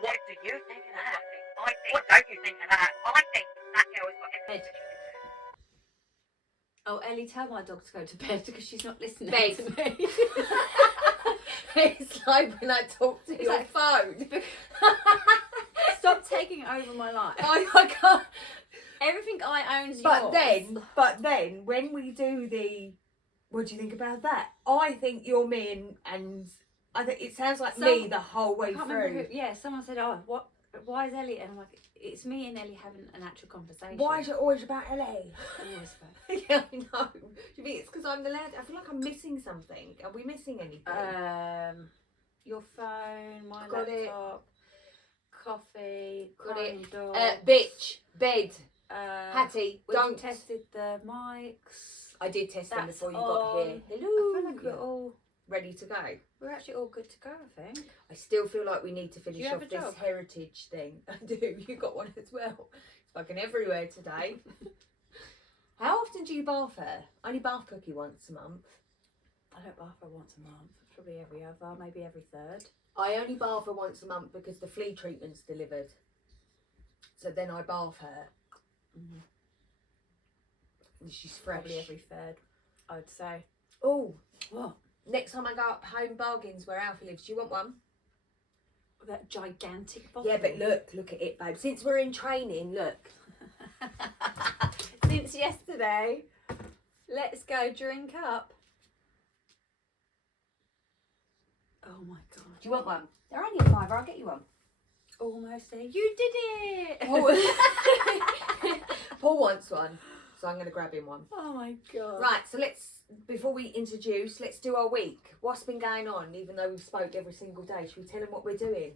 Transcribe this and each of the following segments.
What do you think of that? What don't you think of that? I think that girl has got everything. Oh, Ellie, tell my dog to go to bed because she's not listening Bed. to me. It's like when I talk to your like- phone. Stop taking over my life. I can't. Everything I own is But yours. then, when we do the, what do you think about that? I think you're me, and I think it sounds like me the whole way I can't through. remember who, someone said, "Oh, what? Why is Ellie?" And I'm like, "It's me and Ellie having an actual conversation." Why is it always about LA? Always about- Yeah, I know. Do you think it's because I'm the lad? I feel like I'm missing something. Are we missing anything? Your phone, my Got it. laptop, coffee, Got it. dog. Bitch, bed, Hattie, we've don't. tested the mics. I did test them That's before you got here. on. Hello. I feel like ready to go. we're actually all good to go. I think. I still feel like we need to finish you have off a this job? heritage thing. I do. You got one as well. It's fucking everywhere today. How often do you bath her? I only bath Cookie once a month. I don't bath her once a month. Probably every other, maybe every third. I only bath her once a month because the flea treatment's delivered. So then I bath her. Mm-hmm. And she's fresh. Probably every third, I would say. Oh, What? next time I go up Home Bargains where Alfie lives, do you want one? That gigantic bottle. Yeah, but look at it, babe. Since we're in training, look. Since yesterday, let's go drink up. Oh my god. Do you want one? They're only a £5. I'll get you one. Almost there. You did it! Paul wants one, so I'm going to grab him one. Oh my god. Right, so before we introduce, let's do our week. What's been going on, even though we spoke every single day? Should we tell them what we're doing?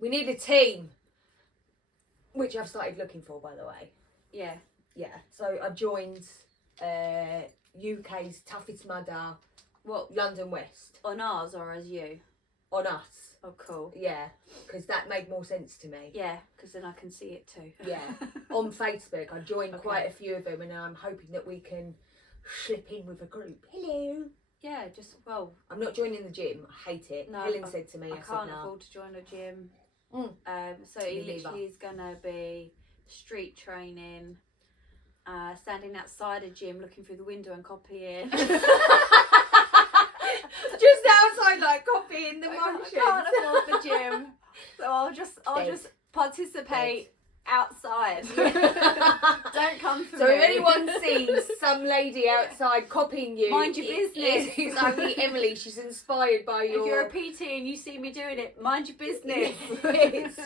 We need a team, which I've started looking for, by the way. Yeah. Yeah, so I've joined UK's toughest mudder, What? London West, On ours or as you? on us. Oh, cool. Yeah, because that made more sense to me. Yeah, because then I can see it too. Yeah, on Facebook. I've joined Okay. quite a few of them, and I'm hoping that we can slip in with a group. Hello. Yeah, just, well, I'm not joining the gym. I hate it. No, Helen said to me, I I said can't no. afford to join a gym. Mm. So Me it neither. literally is going to be street training, standing outside a gym looking through the window and copying. Just outside, like copying the motion. I can't afford the gym, so I'll just participate outside. Don't come for So me. if anyone sees some lady outside copying you, Mind your business. It's only Emily. She's inspired by If your. you're a PT and you see me doing it, mind your business.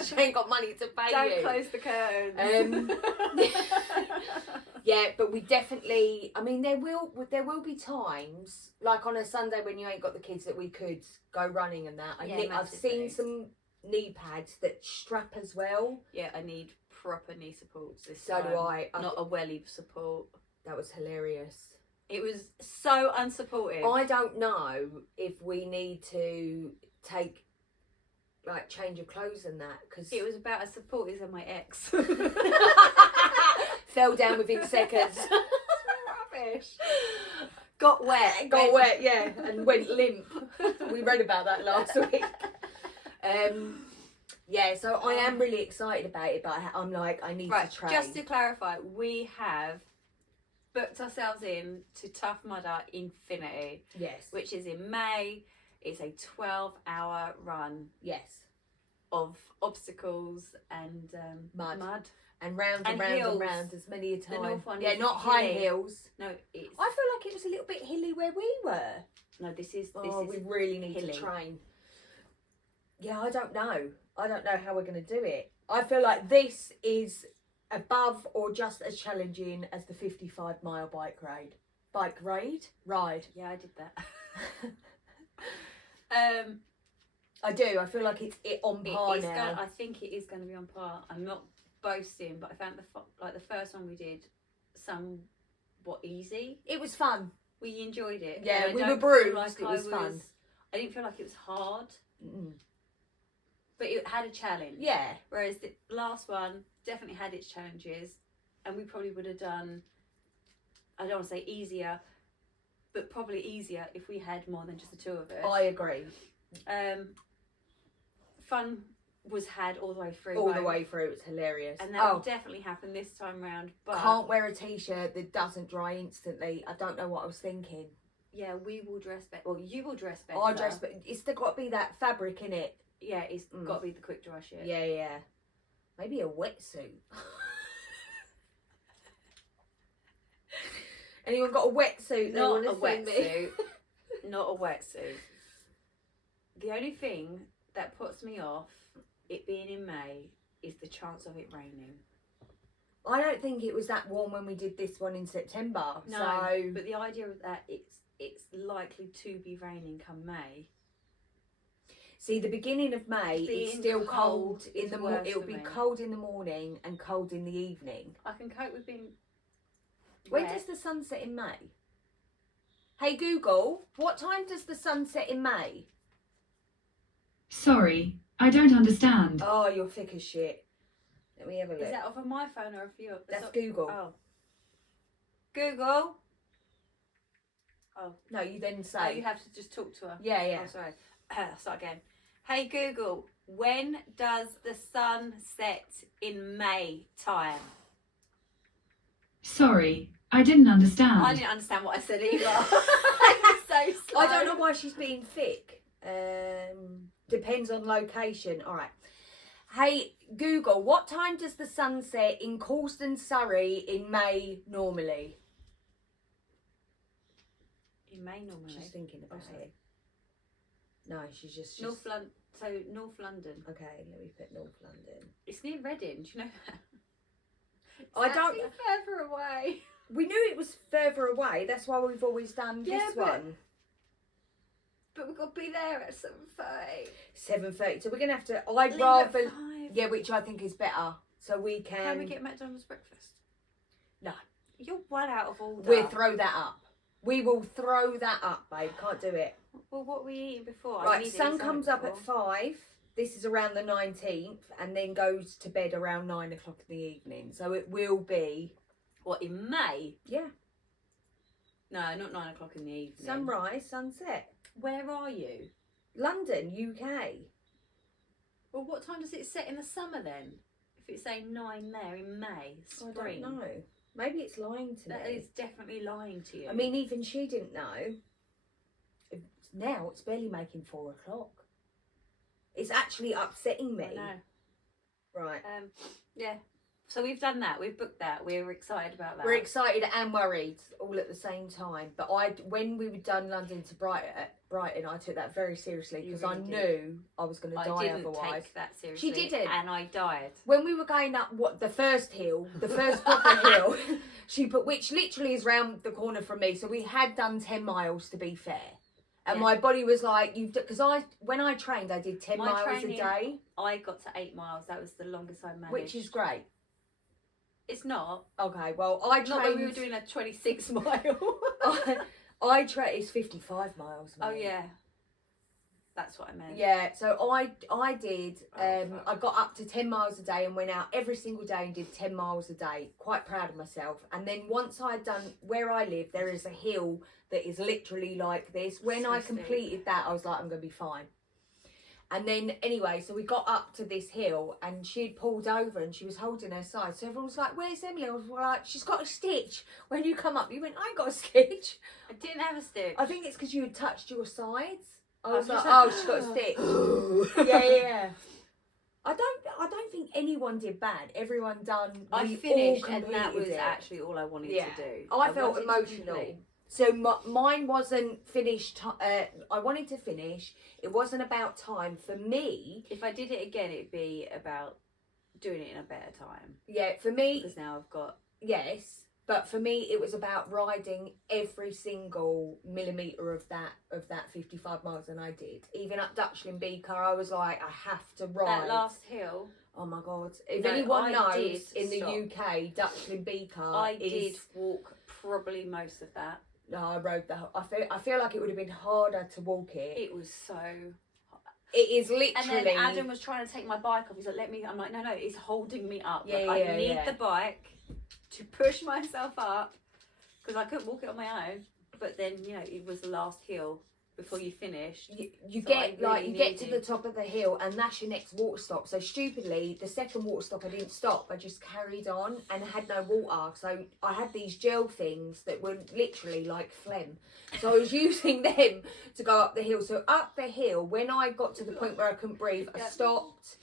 She ain't got money to pay Don't you. close the curtains. Yeah, but we definitely. I mean, there will be times, like on a Sunday when you ain't got the kids, that we could go running and that. Yeah, I've seen massively. some knee pads that strap as well. Yeah, I need proper knee supports this So time. do I. Not a welly support. That was hilarious. It was so unsupportive. I don't know if we need to take change of clothes and that, because It was about as supportive as my ex. fell down within seconds. Rubbish. Got wet. Got wet, yeah, and went limp. We read about that last week. Yeah, so I am really excited about it, but I'm like, I need Right, to train. just to clarify, we have booked ourselves in to Tough Mudder Infinity, Yes, which is in May. It's a 12-hour run yes, of obstacles and Mud. mud. and round and And round hills. and round as many a time. north one Yeah, is not high hilly. hills. No, it's I feel like it was a little bit hilly where we were. no. This is We really need hilly. to train. Yeah, I don't know how we're going to do it. I feel like this is above or just as challenging as the 55-mile bike ride. Ride. Yeah, I did that. I do. I feel like it's on par now. I think it is going to be on par. I'm not boasting, but I found the first one we did somewhat easy. It was fun. We enjoyed it. Yeah, And I we don't were feel bruised, it was fun. I didn't feel like it was hard, Mm. but it had a challenge. Yeah. Whereas the last one definitely had its challenges, and we probably would have done, I don't want to say easier, but probably easier if we had more than just the two of us. I agree. fun was had all the way through. All the way through, it's hilarious. And that will definitely happen this time round. But can't wear a t-shirt that doesn't dry instantly. I don't know what I was thinking. yeah, we will dress better. Well, you will dress better. I dress, but it's still got to be that fabric in it. Yeah, it's got to be the quick dry shit. Yeah. Maybe a wetsuit. Anyone got a wetsuit? Not a wetsuit. Not a wetsuit. The only thing that puts me off it being in May is the chance of it raining. I don't think it was that warm when we did this one in September. No, so... but the idea of that it's likely to be raining come May. See, the beginning of May, it's still cold in the morning. It'll be cold in the morning and cold in the evening. I can cope with being When does the sun set in May? Hey Google, what time does the sun set in May? Sorry, I don't understand. Oh, you're thick as shit. Let me have a look. Is that off of my phone or off your? That's Google. Oh. Google. Oh. No, you then say. Oh, you have to just talk to her. Yeah. Oh, sorry. Start again. Hey Google, when does the sun set in May time? Sorry, I didn't understand. I didn't understand what I said either. I was so slow. I don't know why she's being thick. Depends on location. All right. Hey Google, what time does the sun set in Coulsdon, Surrey in May normally? In May normally. She's thinking about it. No, she's just North London. So North London. Okay, let me put North London. It's near Reading. Do you know that? I don't. Further away. We knew it was further away. That's why we've always done this one. But we've got to be there at 7:30. 7:30. So we're gonna have to. Leave at 5. Yeah, which I think is better. So we can. Can we get McDonald's breakfast? No. You're one out of order. We'll throw that up. We will throw that up, babe. Can't do it. Well, what were we eating before? Right, sun comes up at 5. This is around the 19th, and then goes to bed around 9 o'clock in the evening. So it will be. What, in May? Yeah. No, not 9 o'clock in the evening. Sunrise, sunset. Where are you? London, UK. Well, what time does it set in the summer then? If it's saying 9 there in May, spring. I don't know. Maybe it's lying to me. That is definitely lying to you. I mean, even she didn't know. Now it's barely making 4 o'clock. It's actually upsetting me. I know. Right. Yeah. So we've done that. We've booked that. We're excited about that. We're excited and worried all at the same time. But when we were done London to Brighton, I took that very seriously because I knew I was going to die otherwise. I didn't take that seriously. She didn't, and I died. When we were going up the first hill, the first proper hill, she put, which literally is round the corner from me. So we had done 10 miles to be fair. And my body was like, because when I trained, I did 10 miles a day. I got to 8 miles. That was the longest I managed. Which is great. It's not. Okay, well, I trained. Not when we were doing a 26 mile. I trained, it's 55 miles. Mate. Oh, yeah. That's what I meant. Yeah, so I did, I got up to 10 miles a day and went out every single day and did 10 miles a day. Quite proud of myself. And then once I'd done, where I live, there is a hill that is literally like this. When I completed that, I was like, I'm going to be fine. And then, anyway, so we got up to this hill and she'd pulled over and she was holding her side. So everyone was like, where's Emily? I was like, she's got a stitch. When you come up, you went, I ain't got a stitch. I didn't have a stitch. I think it's because you had touched your sides. I was like, oh, she's got a stitch. yeah. I don't think anyone did bad. Everyone done. I finished, and that was actually all I wanted to do. I felt emotional. So mine wasn't finished. I wanted to finish. It wasn't about time for me. If I did it again, it'd be about doing it in a better time. Yeah, for me. Because now I've got. Yes. But for me, it was about riding every single millimetre of that 55 miles, and I did. Even up Dutchland Beaker, I was like, I have to ride. That last hill. Oh my God. If anyone knows, in the UK, Dutchland Beaker I did walk probably most of that. No, I rode the... I feel like it would have been harder to walk it. It was so... It is literally... And then Adam was trying to take my bike off. He's like, let me... I'm like, no, it's holding me up. Yeah, like, I need the bike to push myself up because I couldn't walk it on my own. But then, it was the last hill before you finished. You So get I like really you get to the needed- top of the hill, and that's your next water stop. So stupidly, the second water stop I didn't stop. I just carried on and had no water. So I had these gel things that were literally like phlegm. So I was using them to go up the hill. So up the hill, when I got to the point where I couldn't breathe, I stopped.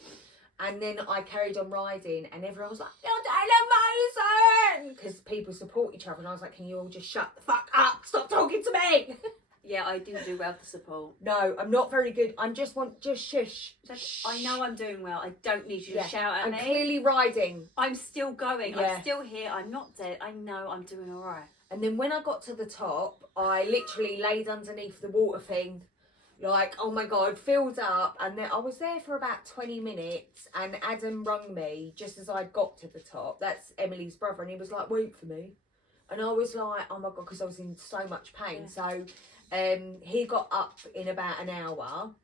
And then I carried on riding, and everyone was like, "You're doing amazing!" Because people support each other, and I was like, "Can you all just shut the fuck up? Stop talking to me!" Yeah, I didn't do well to support. No, I'm not very good. I'm just shush. I know I'm doing well. I don't need you to shout at I'm me. clearly riding. I'm still going. Yeah. I'm still here. I'm not dead. I know I'm doing all right. And then when I got to the top, I literally laid underneath the water thing. Like, oh my God, filled up. And then I was there for about 20 minutes, and Adam rung me just as I'd got to the top. That's Emily's brother. And he was like, "Wait for me." And I was like, oh my God, because I was in so much pain. Yeah. So he got up in about an hour.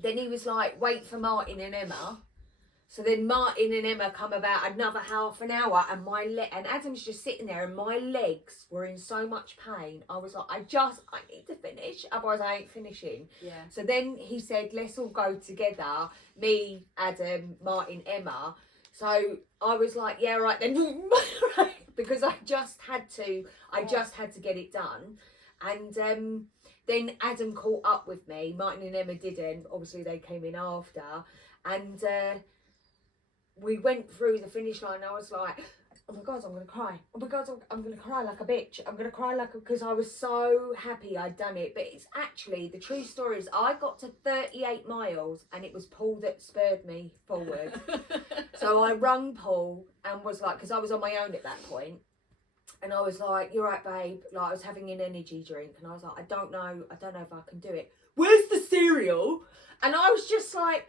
Then he was like, "Wait for Martin and Emma." So then Martin and Emma come about another half an hour, and and Adam's just sitting there, and my legs were in so much pain. I was like, I need to finish, otherwise I ain't finishing. Yeah. So then he said, "Let's all go together, me, Adam, Martin, Emma." So I was like, "Yeah, right then," because I just had to get it done. And then Adam caught up with me. Martin and Emma didn't. Obviously, they came in after, and we went through the finish line. I was like, "Oh my God, I'm gonna cry. Oh my God, I'm gonna cry like a bitch. I'm gonna cry because I was so happy I'd done it." But it's actually, the true story is, I got to 38 miles, and it was Paul that spurred me forward. So I rung Paul and was like, because I was on my own at that point. And I was like, "You're right, babe." Like, I was having an energy drink, and I was like, I don't know if I can do it. "Where's the cereal?" And I was just like,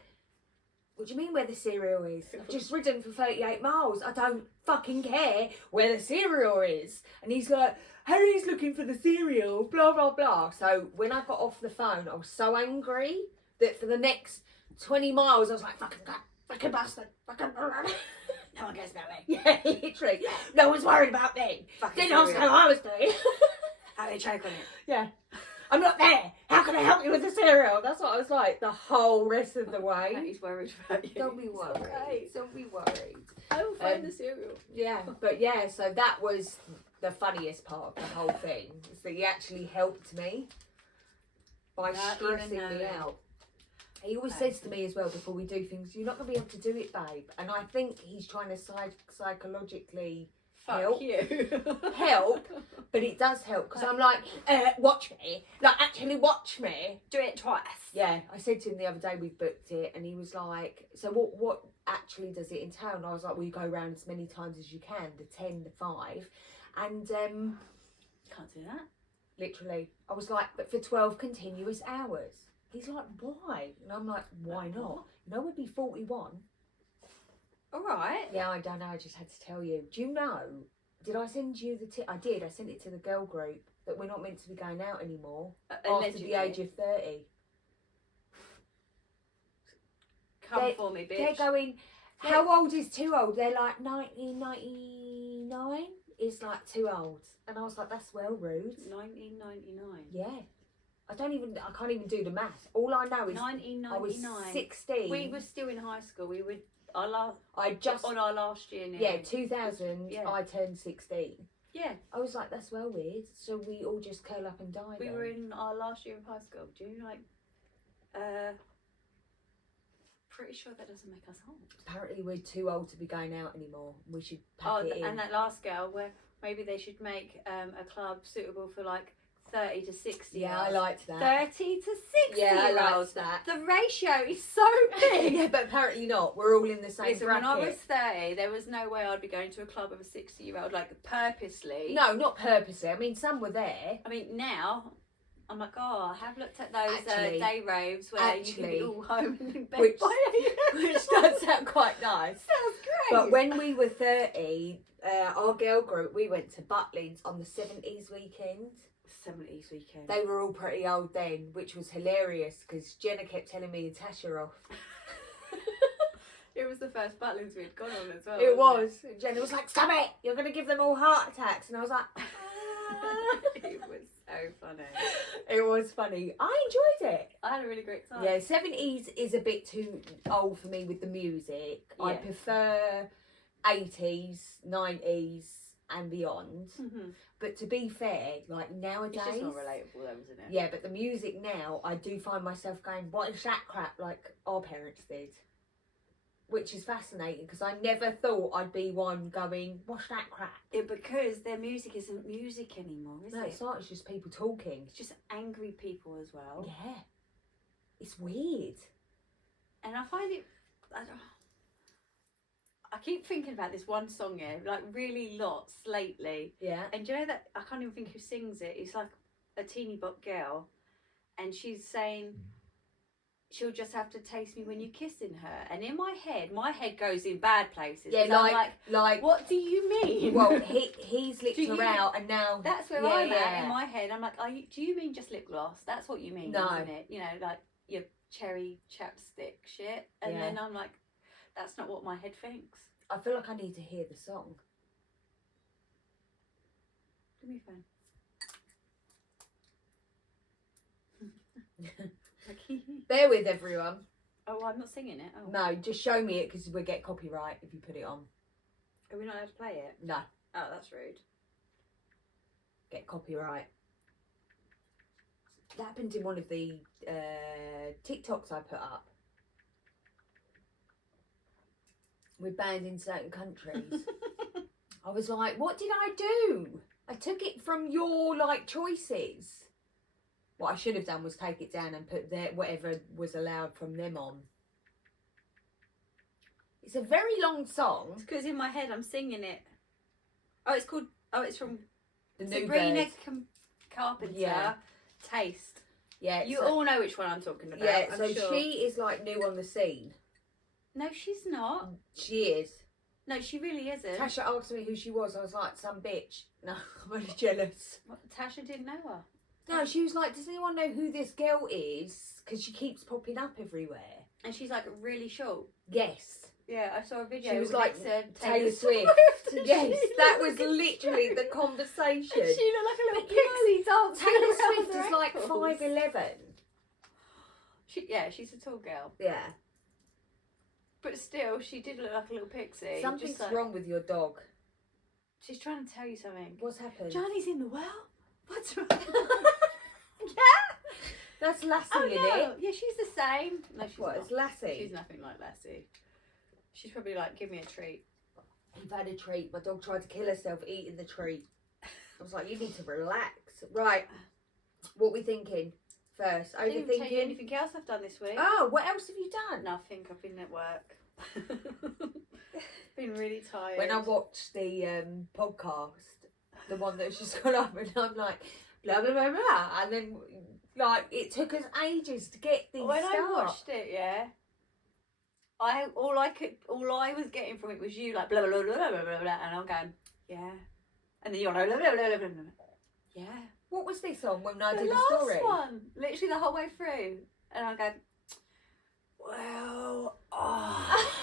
"What do you mean where the cereal is? I've just ridden for 38 miles. I don't fucking care where the cereal is." And he's like, "Harry's looking for the cereal, blah, blah, blah." So when I got off the phone, I was so angry that for the next 20 miles, I was like, fucking bastard, fucking... No one goes that way. Yeah, literally. No one's worried about me. Didn't ask how I was doing. How they choke on it. Yeah. "I'm not there. How can I help you with the cereal?" That's what I was like the whole rest of the way. He's worried about you. Don't be worried. Okay. Don't be worried. I will find the cereal. Yeah, but yeah, so that was the funniest part of the whole thing, is that he actually helped me by stressing me out. He always says to me as well, before we do things, "You're not going to be able to do it, babe." And I think he's trying to psychologically Fuck you. help, but it does help, because I'm like, "Watch me. Like, actually watch me." Do it twice. Yeah, I said to him the other day, we booked it, and he was like, "So what actually does it entail?" And I was like, "Well, you go around as many times as you can, the 10, the 5. And Can't do that. literally, I was like, "But for 12 continuous hours." He's like, "Why?" And I'm like, "Why not? You know, we'd be 41. All right. Yeah, I don't know, I just had to tell you. Do you know, did I send you the tip? I did, I sent it to the girl group, that we're not meant to be going out anymore after the age of 30. Come for me, bitch. They're going, "How old is too old?" They're like, 1999 is like too old. And I was like, "That's well rude." 1999. Yeah. I can't even do the maths. All I know is 1999. I was 16. We were still in high school. We were on our last year now. Yeah, 2000, Yeah. I turned 16. Yeah. I was like, "That's well weird." So we all just curl up and die We then? were in our last year of high school. Do you like? Pretty sure that doesn't make us old. Apparently we're too old to be going out anymore. We should pack it in. And that last girl, where maybe they should make a club suitable for like 30 to 60. Yeah, I liked that. 30 to 60. Yeah, I liked olds. that. The ratio is so big. Yeah, but apparently not. We're all in the same Listen, bracket. when I was 30, there was no way I'd be going to a club of a 60-year-old, like, purposely. No, not purposely. I mean, some were there. I mean, now, I'm like, oh, I have looked at those Actually- day raves where you can be all home and in bed Which- by Which does sound quite nice. Sounds great. But when we were 30, our girl group, we went to Butlins on the 70s weekend. 70s weekend. They were all pretty old then, which was hilarious because Jenna kept telling me to Tasha off. It was the first Butlins we had gone on as well. It wasn't was. And Jenna was like, "Stop it! You're going to give them all heart attacks." And I was like, It was so funny. It was funny. I enjoyed it. I had a really great time. Yeah, 70s is a bit too old for me with the music. I Yeah. prefer 80s, 90s and beyond. Mm-hmm. But to be fair, like nowadays... It's just not relatable though, isn't it? Yeah, but the music now, I do find myself going, what is that crap like our parents did? Which is fascinating because I never thought I'd be one going, what's that crap? Because their music isn't music anymore, is No, it? it's not. It's just people talking. It's just angry people as well. Yeah. It's weird. And I find it... I keep thinking about this one song here, like really lots lately. Yeah. And do you know that I can't even think who sings it. It's like a teeny bop girl, and she's saying, "She'll just have to taste me when you're kissing her." And in my head goes in bad places. Yeah, 'cause I'm like what do you mean? well, he's licked Do her you- out, and now That's where yeah, I'm at yeah. in my head. I'm like, do you mean just lip gloss? That's what you mean, No. isn't it? You know, like your cherry chapstick shit. And Yeah. then I'm like, that's not what my head thinks. I feel like I need to hear the song. Give me a phone. Bear with everyone. Oh, I'm not singing it. Oh, No, just show me it because we get copyright if you put it on. are we not allowed to play it? No, Oh, that's rude. get copyright. That happened in one of the TikToks I put up. We're banned in certain countries. I was like, what did I do? I took it from your like choices. What I should have done was take it down and put their whatever was allowed from them on. It's a very long song. It's because in my head I'm singing it. Oh, it's called. Oh, it's from The New Sabrina Bird. Carpenter. Yeah. Taste. Yeah, You so, all know which one I'm talking about. yeah. I'm So sure. she is like new on the scene. No, she's not. She is. No, she really isn't. Tasha asked me who she was. I was like, some bitch. No, I'm only jealous. What, Tasha didn't know her. No, she was like, does anyone know who this girl is? Because she keeps popping up everywhere. And she's like really short. Yes. Yeah, I saw a video. She was with like Taylor Swift. Yes, She that looked was literally the conversation. She looked like a little But you know, pixie dancing Taylor around Swift her is like ankles. 5'11". Yeah, she's a tall girl. Yeah. But still, she did look like a little pixie. Something's just like, wrong with your dog. She's trying to tell you something. What's happened? Johnny's in the well? What's wrong? That's Lassie, Oh, in no. it? Yeah, she's the same. No, she's What, not. it's Lassie? She's nothing like Lassie. She's probably like, give me a treat. You've had a treat. My dog tried to kill herself eating the treat. I was like, you need to relax. Right. What we thinking first? I didn't tell you Overthinking? anything else I've done this week. Oh, what else have you done? Nothing. I've been at work. Been really tired. When I watched the podcast, the one that's just gone up, and I'm like, blah, blah, blah, blah. And then, like, it took us ages to get these When I stuff. watched it, yeah, all I was getting from it was you like blah blah blah blah blah blah, blah and I'm going yeah, and then you're like blah blah blah blah, blah, blah. Yeah. What was this on when I The did the last story? one, literally the whole way through, and I'm going, well, oh.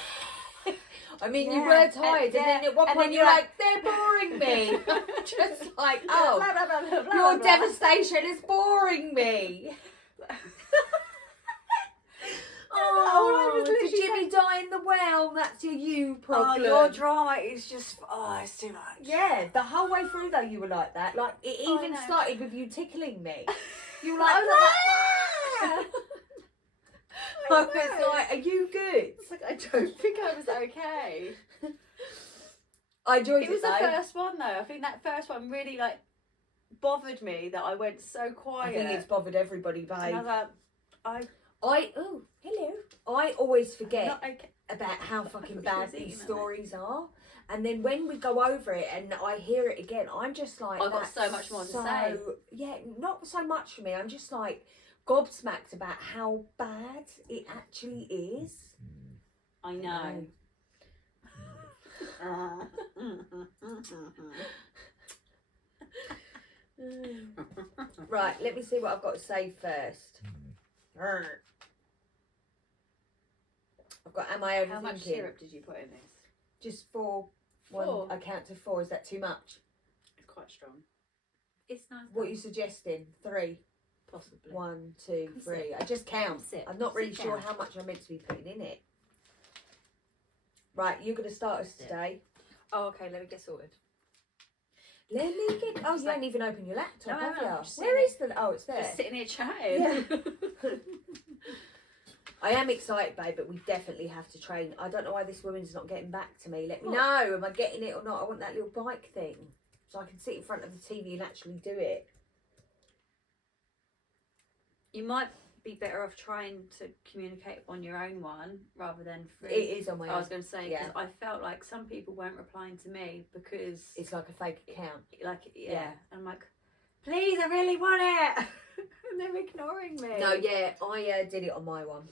I mean, you Yeah, were tired, and then at one and point then you're you're like, they're boring me. Just like, oh, blah, blah, blah, blah, blah, your blah. devastation is boring me. Oh, was did literally Jimmy die in the well? That's your you problem. Oh, your drama is just it's too much. Yeah, the whole way through though you were like that. Like it I even know. started with you tickling me. You were like, I was "Ah!" I I was like, are you good? It's like, I don't think I was okay. I enjoyed It was though. the first one though. I think that first one really like bothered me that I went so I quiet. think it's bothered everybody, and I babe. was like, Oh, hello. I always I'm forget not okay. about how fucking She bad was eating these it. stories are. And then when we go over it and I hear it again, I'm just like, I've got so that's much more to so- say. Yeah, not so much for me. I'm just like gobsmacked about how bad it actually is. I know. Right, let me see what I've got to say first. I've got, am I How much overthinking? syrup did you put in this? Just 4. Four? I count to 4. Is that too much? It's quite strong. It's nice. What are you suggesting? 3. Possibly. 1, 2, Come 3. sit. I just count. Come sit. I'm not really Sit sure down. how much I'm meant to be putting in it. Right, you're going to start us Sit. today. Oh, okay. Let me get sorted. Let me get. Oh, you ain't even opened your laptop, No, have no, you? I'm just Where sitting is the? Oh, it's there. Just sitting here chatting. Yeah. I am excited, babe, but we definitely have to train. I don't know why this woman's not getting back to me. Let me What? know. Am I getting it or not? I want that little bike thing so I can sit in front of the TV and actually do it. You might be better off trying to communicate on your own one rather than through. It is on my I was own. going to say, because I felt like some people weren't replying to me because It's like a fake account. like yeah. Yeah. And I'm like, please, I really want it. And they're ignoring me. No, yeah, I did it on my one.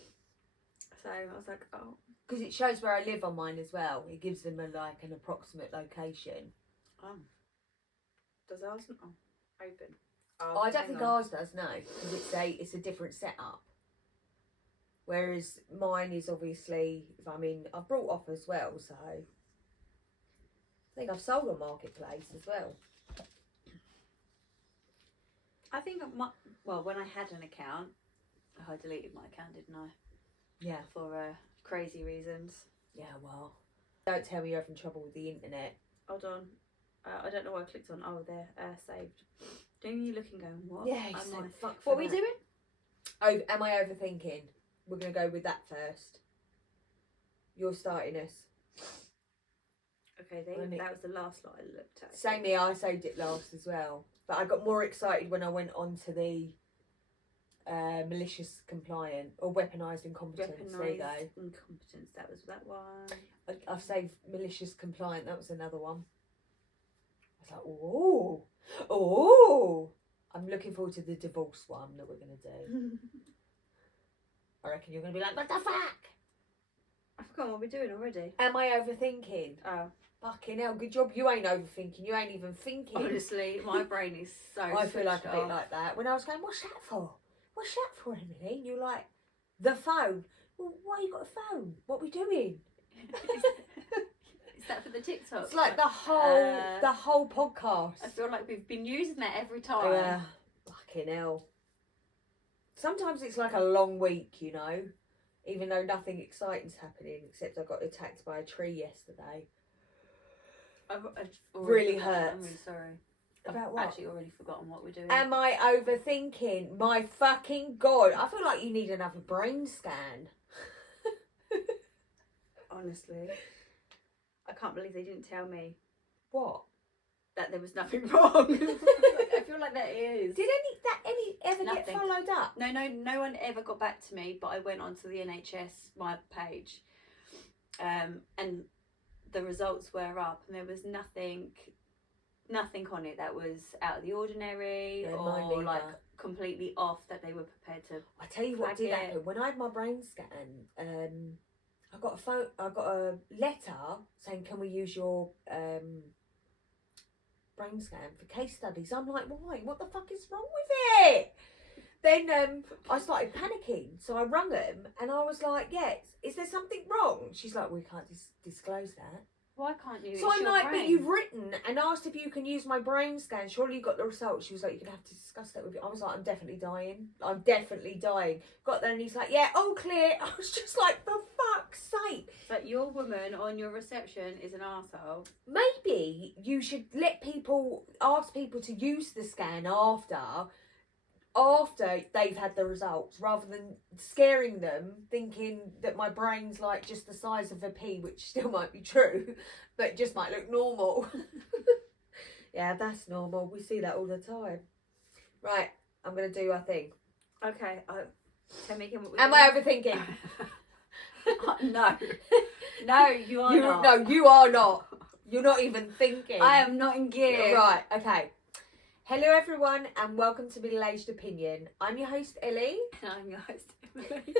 So I was like, oh. Because it shows where I live on mine as well. It gives them an approximate location. Does ours not open? Oh, I don't hang think on. ours does, no. Because it's a different setup. Whereas mine is obviously, I've brought off as well, so I think I've sold on Marketplace as well. I think when I had an account, I deleted my account, didn't I? Yeah. For crazy reasons. Yeah, well. Don't tell me you're having trouble with the internet. Hold on. I don't know what I clicked on. Oh, there, saved. Don't you looking going, what? Yeah, Am so I- fuck What for are we that. doing? Oh, am I overthinking? We're going to go with that first. You're starting us. Okay, that was the last lot I looked at. Same here, I saved it last as well. But I got more excited when I went on to the malicious compliant or weaponised incompetence. There you go. Weaponised incompetence. That was that one. I've saved malicious compliant. That was another one. I was like, oh. I'm looking forward to the divorce one that we're going to do. I reckon you're going to be like, what the fuck? I forgot what we're doing already. Am I overthinking? Oh, Fucking hell, good job you ain't overthinking. You ain't even thinking. honestly, my brain is so. I feel like a switched bit off. like that. When I was going, what's that for? What's that for, Emily? And you're like, the phone. Well, why you got a phone? What we doing? Is that for the TikTok? It's like the whole podcast. I feel like we've been using that every time. Yeah. Fucking hell. Sometimes it's like a long week, you know, even though nothing exciting's happening, except I got attacked by a tree yesterday. I've Really forgotten. hurts. I'm really sorry. About I've what? actually already forgotten what we're doing. Am I overthinking? My fucking God. I feel like you need another brain scan. Honestly, I can't believe they didn't tell me What? that there was nothing wrong. I feel like there is. Did any ever get Nothing. followed up? No one ever got back to me, but I went onto the NHS my page, and the results were up, and there was nothing on it that was out of the ordinary Yeah, mine or neither. like completely off that they were prepared to. I tell you what Flag did it. happen when I had my brain scan. I got a letter saying, "Can we use your brain scan for case studies?" I'm like, "Why? What the fuck is wrong with it?" Then I started panicking, so I rung them and I was like, "Yeah, is there something wrong?" She's like, "We can't disclose that." Why can't you? So It's I'm your like, brain. "But you've written and asked if you can use my brain scan. Surely you got the results." She was like, "You're gonna have to discuss that with you." I was like, "I'm definitely dying. I'm definitely dying." Got there and he's like, "Yeah, all clear." I was just like, "For fuck's sake." But your woman on your reception is an arsehole. Maybe you should ask people to use the scan after they've had the results, rather than scaring them thinking that my brain's like just the size of a pea, which still might be true, but just might look normal. Yeah, that's normal. We see that all the time. Right, I'm going to do our thing. Okay, tell me again what we're Am doing. I overthinking? No, you are not. No, you are not. You're not even thinking. I am not in gear. Right, okay. Hello everyone and welcome to Middle Aged Opinion. I'm your host Ellie. And I'm your host, Emily.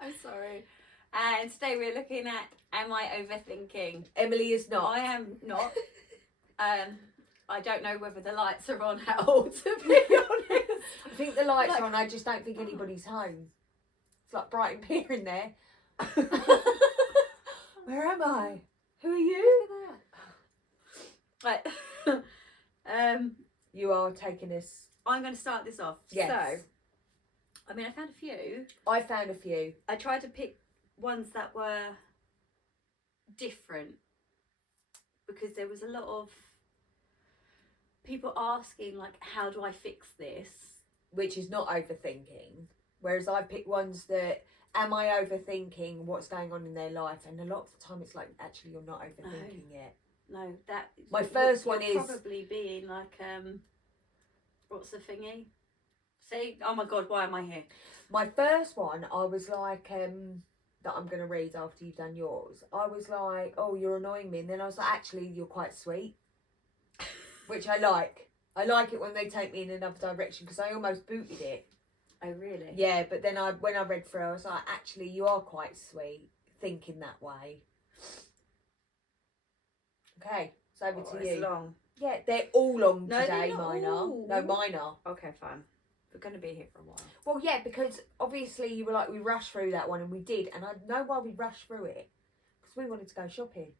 I'm sorry. And today we're looking at, am I overthinking? Emily is not. I am not. I don't know whether the lights are on at all, to be honest. I think the lights Like- are on, I just don't think anybody's home. It's like bright and clear in there. Where am I? Who are you? Right. You are taking us. I'm going to start this off. Yes. So, I mean, I found a few. I found a few. I tried to pick ones that were different because there was a lot of people asking, like, how do I fix this? Which is not overthinking. Whereas I picked ones that, am I overthinking what's going on in their life? And a lot of the time it's like, actually, you're not overthinking it. No, that... My first one you're is... probably being like, what's the thingy? See? Oh my God, why am I here? My first one, I was like, that I'm going to read after you've done yours. I was like, oh, you're annoying me. And then I was like, actually, you're quite sweet. Which I like. I like it when they take me in another direction because I almost booted it. Oh, really? Yeah, but then when I read through, I was like, actually, you are quite sweet, thinking that way. Okay, it's over to you. It's long. Yeah, they're all long No, today, they're not mine are. all. No, mine are. Okay, fine. We're going to be here for a while. Well, yeah, because obviously you were like, we rushed through that one, and we did, and I know why we rushed through it. Because we wanted to go shopping.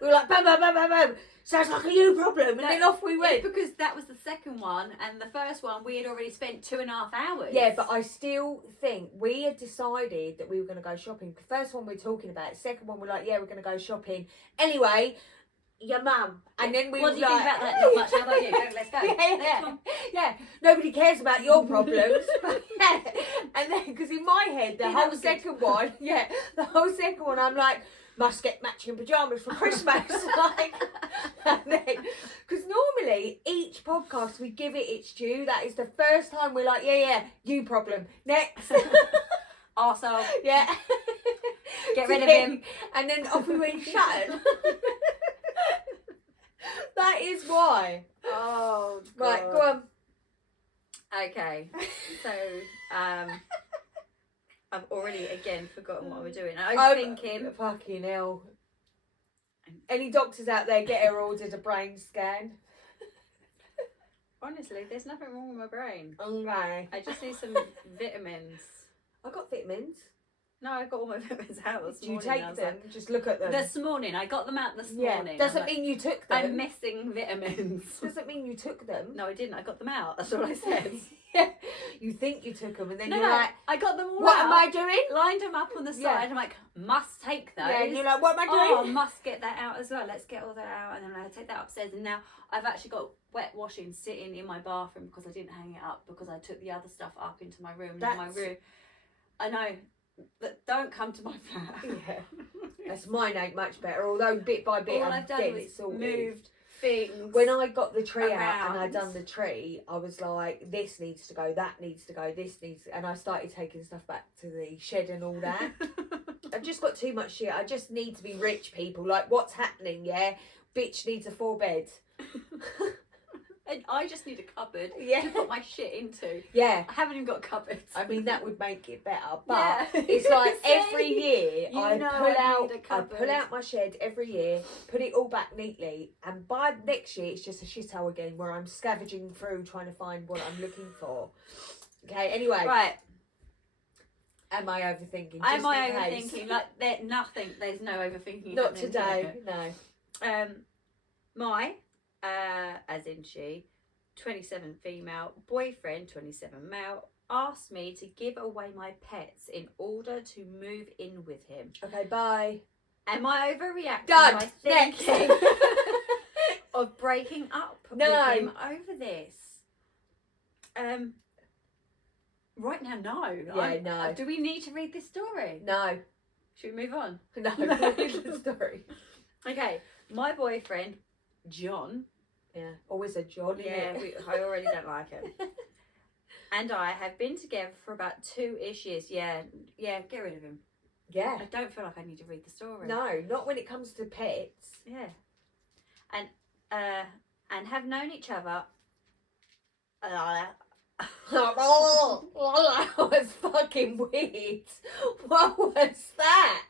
We were like, bam, bam, bam, bam, bam. Sounds like a you problem. And then off we went. Because that was the second one, and the first one we had already spent 2.5 hours. Yeah, but I still think we had decided that we were going to go shopping. The first one we're talking about. Second one we're like, yeah, we're going to go shopping. Anyway, your mum. And then we what were do you like, think about that? Not much. How about you? Go, let's go. Yeah. Nobody cares about your problems. Yeah. And then, because in my head, the whole second one, I'm like, must get matching pyjamas for Christmas. Like, because normally each podcast we give it its due. That is the first time we're like, yeah, you problem. Next. Arsehole. Yeah. Get rid of him. And then off we went shattered. That is why. Oh, God. Right, go on. Okay. So, I've already again forgotten what we're doing. I'm thinking. Fucking hell. Any doctors out there, get her ordered a brain scan. Honestly, there's nothing wrong with my brain. Okay. I just need some vitamins. I got vitamins. No, I got all my vitamins out this Do you morning. take them? Just look at them. This morning. I got them out this morning. Doesn't mean you took them. I'm missing vitamins. Doesn't mean you took them. No, I didn't. I got them out. That's what I said. Yeah. You think you took them and then No, you're like, I got them all what out. am I doing? Lined them up on the side. Yeah. I'm like, must take those. Yeah, and you're like, what am I Oh, doing? must get that out as well. Let's get all that out. And then I take that upstairs. And now I've actually got wet washing sitting in my bathroom because I didn't hang it up because I took the other stuff up into my room. And in my room. I know. But don't come to my flat. Yeah. That's mine ain't much better, although bit by bit all I'm I've done getting is sorted. moved things. When I got the tree out and around. I'd done the tree, I was like, this needs to go, that needs to go, this needs to... And I started taking stuff back to the shed and all that. I've just got too much shit. I just need to be rich, people. Like, what's happening, yeah? Bitch needs a 4-bed. And I just need a cupboard Yeah. to put my shit into. Yeah. I haven't even got cupboards. I mean, that would make it better. But Yeah. it's like See? every year You I know pull I out need a cupboard. pull out my shed every year, put it all back neatly, and by next year it's just a shithole again where I'm scavenging through trying to find what I'm looking for. Okay, anyway. Right. Am I overthinking? Am I Just in case. overthinking? Like, there's no overthinking. Not happening today, today. no. My, as in she, 27 female, boyfriend, 27 male, asked me to give away my pets in order to move in with him. Okay, bye. Am I overreacting Done. by Next. thinking of breaking up No. with him over this? Right now, no. Yeah, no. Do we need to read this story? No. Should we move on? No, read the story. Okay, my boyfriend, John. Yeah, always a John, isn't Yeah, it? I already don't like him. And I have been together for about 2-ish years. Yeah, get rid of him. Yeah. I don't feel like I need to read the story. No, not when it comes to pets. Yeah. And have known each other. Oh, that was fucking weird. What was that?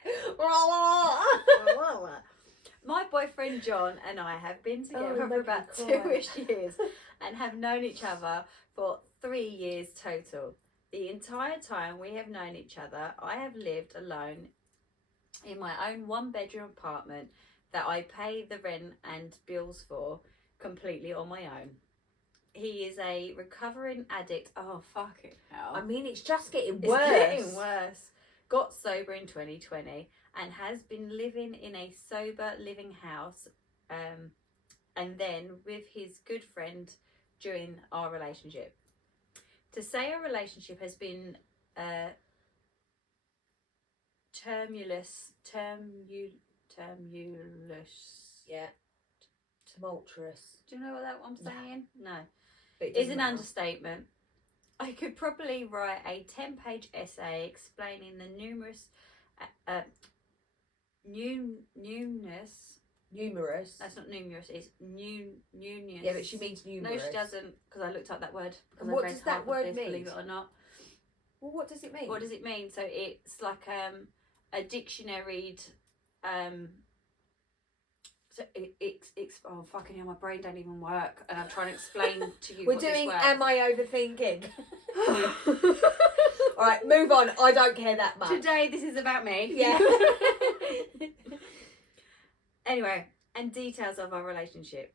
My boyfriend John and I have been together you're for about making me cry. 2-ish years and have known each other for 3 years total. The entire time we have known each other, I have lived alone in my own 1-bedroom apartment that I pay the rent and bills for completely on my own. He is a recovering addict. Oh, fucking hell. I mean, it's just getting It's worse. getting worse. Got sober in 2020 and has been living in a sober living house, and then with his good friend during our relationship. To say our relationship has been tumultuous. Yeah. Tumultuous. Do you know what I'm saying? No. But it Is doesn't an matter. understatement. I could probably write a 10-page essay explaining the numerous newness. Numerous. That's not numerous, it's newness. Yeah, but she means numerous. No, she doesn't, because I looked up that word. And I what read does that half of word this, mean? Believe it or not. Well, what does it mean? What does it mean? So it's like a dictionary. So it's oh fucking hell, my brain don't even work, and I'm trying to explain to you. We're what doing. this word. Am I overthinking? All right, move on. I don't care that much. Today, this is about me. Yeah. Anyway, and details of our relationship.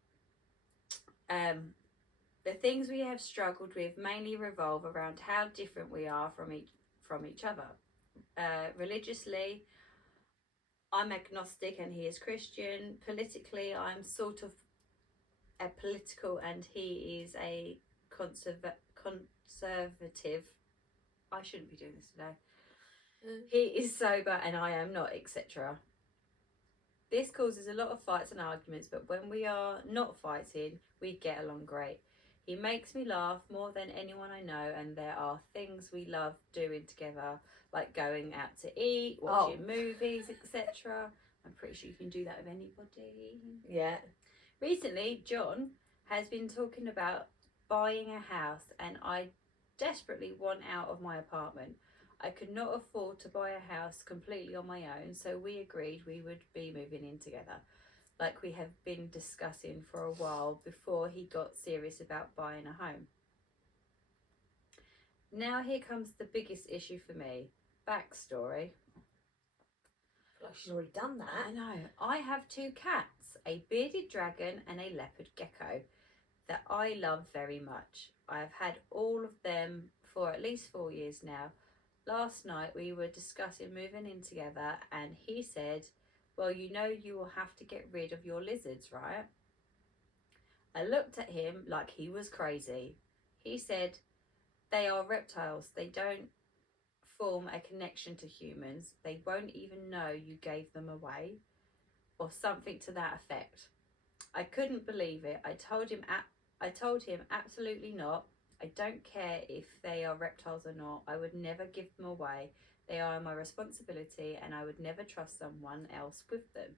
The things we have struggled with mainly revolve around how different we are from each other. Religiously, I'm agnostic and he is Christian. Politically, I'm sort of a political and he is a conservative. I shouldn't be doing this today. He is sober and I am not, etc. This causes a lot of fights and arguments, but when we are not fighting, we get along great. He makes me laugh more than anyone I know, and there are things we love doing together, like going out to eat, watching movies, etc. I'm pretty sure you can do that with anybody. Yeah. Recently, John has been talking about buying a house, and I desperately want out of my apartment. I could not afford to buy a house completely on my own, so we agreed we would be moving in together, like we have been discussing for a while before he got serious about buying a home. Now here comes the biggest issue for me. Backstory. I feel like she's already done that. I know. I have 2 cats, a bearded dragon and a leopard gecko that I love very much. I have had all of them for at least 4 years now. Last night we were discussing moving in together and he said, well, you know you will have to get rid of your lizards, right? I looked at him like he was crazy. He said, they are reptiles. They don't form a connection to humans. They won't even know you gave them away, or something to that effect. I couldn't believe it. I told him absolutely not. I don't care if they are reptiles or not. I would never give them away. They are my responsibility and I would never trust someone else with them.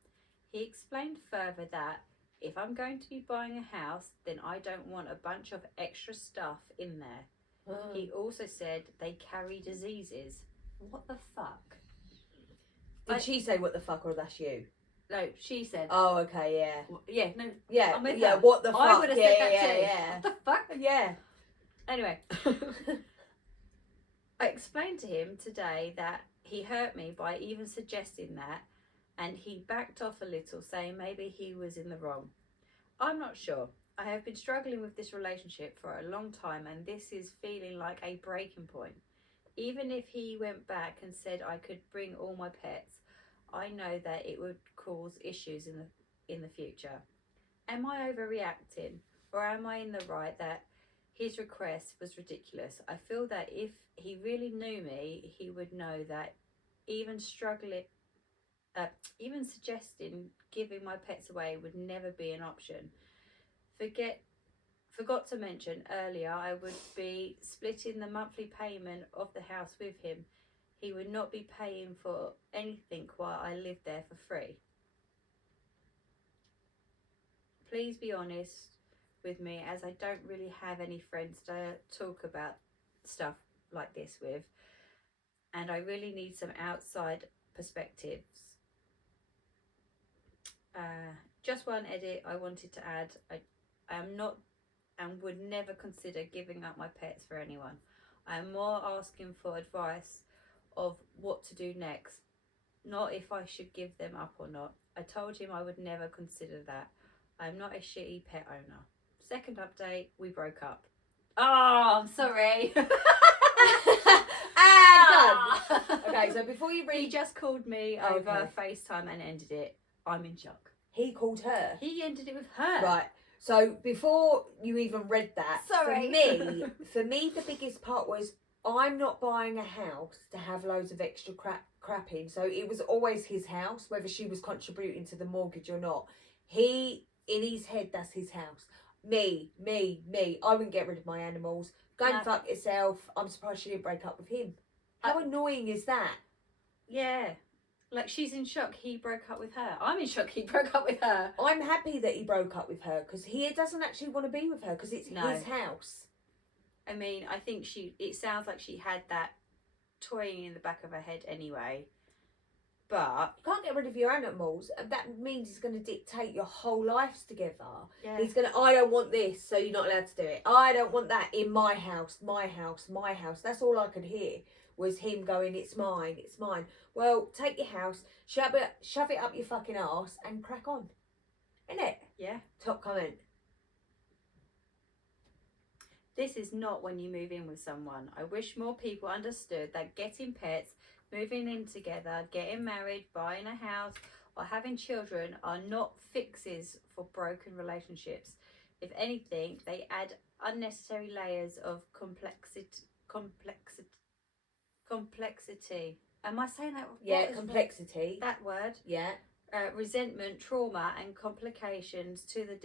He explained further that if I'm going to be buying a house, then I don't want a bunch of extra stuff in there. He also said they carry diseases. What the fuck? Did she say what the fuck, or that's you? No, she said. Oh, okay, yeah. Yeah, no. Yeah, I'm with yeah, her. what the fuck? I would have said that yeah, too. yeah. What the fuck? Yeah. Anyway, I explained to him today that he hurt me by even suggesting that, and he backed off a little, saying maybe he was in the wrong. I'm not sure. I have been struggling with this relationship for a long time, and this is feeling like a breaking point. Even if he went back and said I could bring all my pets, I know that it would cause issues in the future. Am I overreacting, or am I in the right that his request was ridiculous? I feel that if he really knew me, he would know that even suggesting giving my pets away would never be an option. Forgot to mention earlier, I would be splitting the monthly payment of the house with him. He would not be paying for anything while I lived there for free. Please be honest with me, as I don't really have any friends to talk about stuff like this with, and I really need some outside perspectives. Just one edit I wanted to add. I am not and would never consider giving up my pets for anyone. I am more asking for advice of what to do next, not if I should give them up or not. I told him I would never consider that. I'm not a shitty pet owner. Second update, we broke up. Oh, I'm sorry. And done. Okay, so before you He read, just called me over FaceTime and ended it. I'm in shock. he called her. He ended it with her. Right. So before you even read that, Sorry. for me, the biggest part was I'm not buying a house to have loads of extra crap in. So it was always his house, whether she was contributing to the mortgage or not. He, in his head, that's his house. Me. I wouldn't get rid of my animals. Go and fuck yourself. I'm surprised she didn't break up with him. How annoying is that? Yeah. Like, she's in shock he broke up with her. I'm in shock he broke up with her. I'm happy that he broke up with her because he doesn't actually want to be with her because it's his house. I mean, I think it sounds like she had that toying in the back of her head anyway. But you can't get rid of your animals. That means he's going to dictate your whole lives together. Yeah. He's going to, I don't want this, so you're not allowed to do it. I don't want that in my house. That's all I could hear was him going, it's mine. Well, take your house, shove it up your fucking arse and crack on. Innit? Yeah. Top comment. This is not when you move in with someone. I wish more people understood that getting pets, moving in together, getting married, buying a house, or having children are not fixes for broken relationships. If anything, they add unnecessary layers of complexity. Am I saying that? Yeah, complexity. That word. Yeah. Resentment, trauma, and complications to the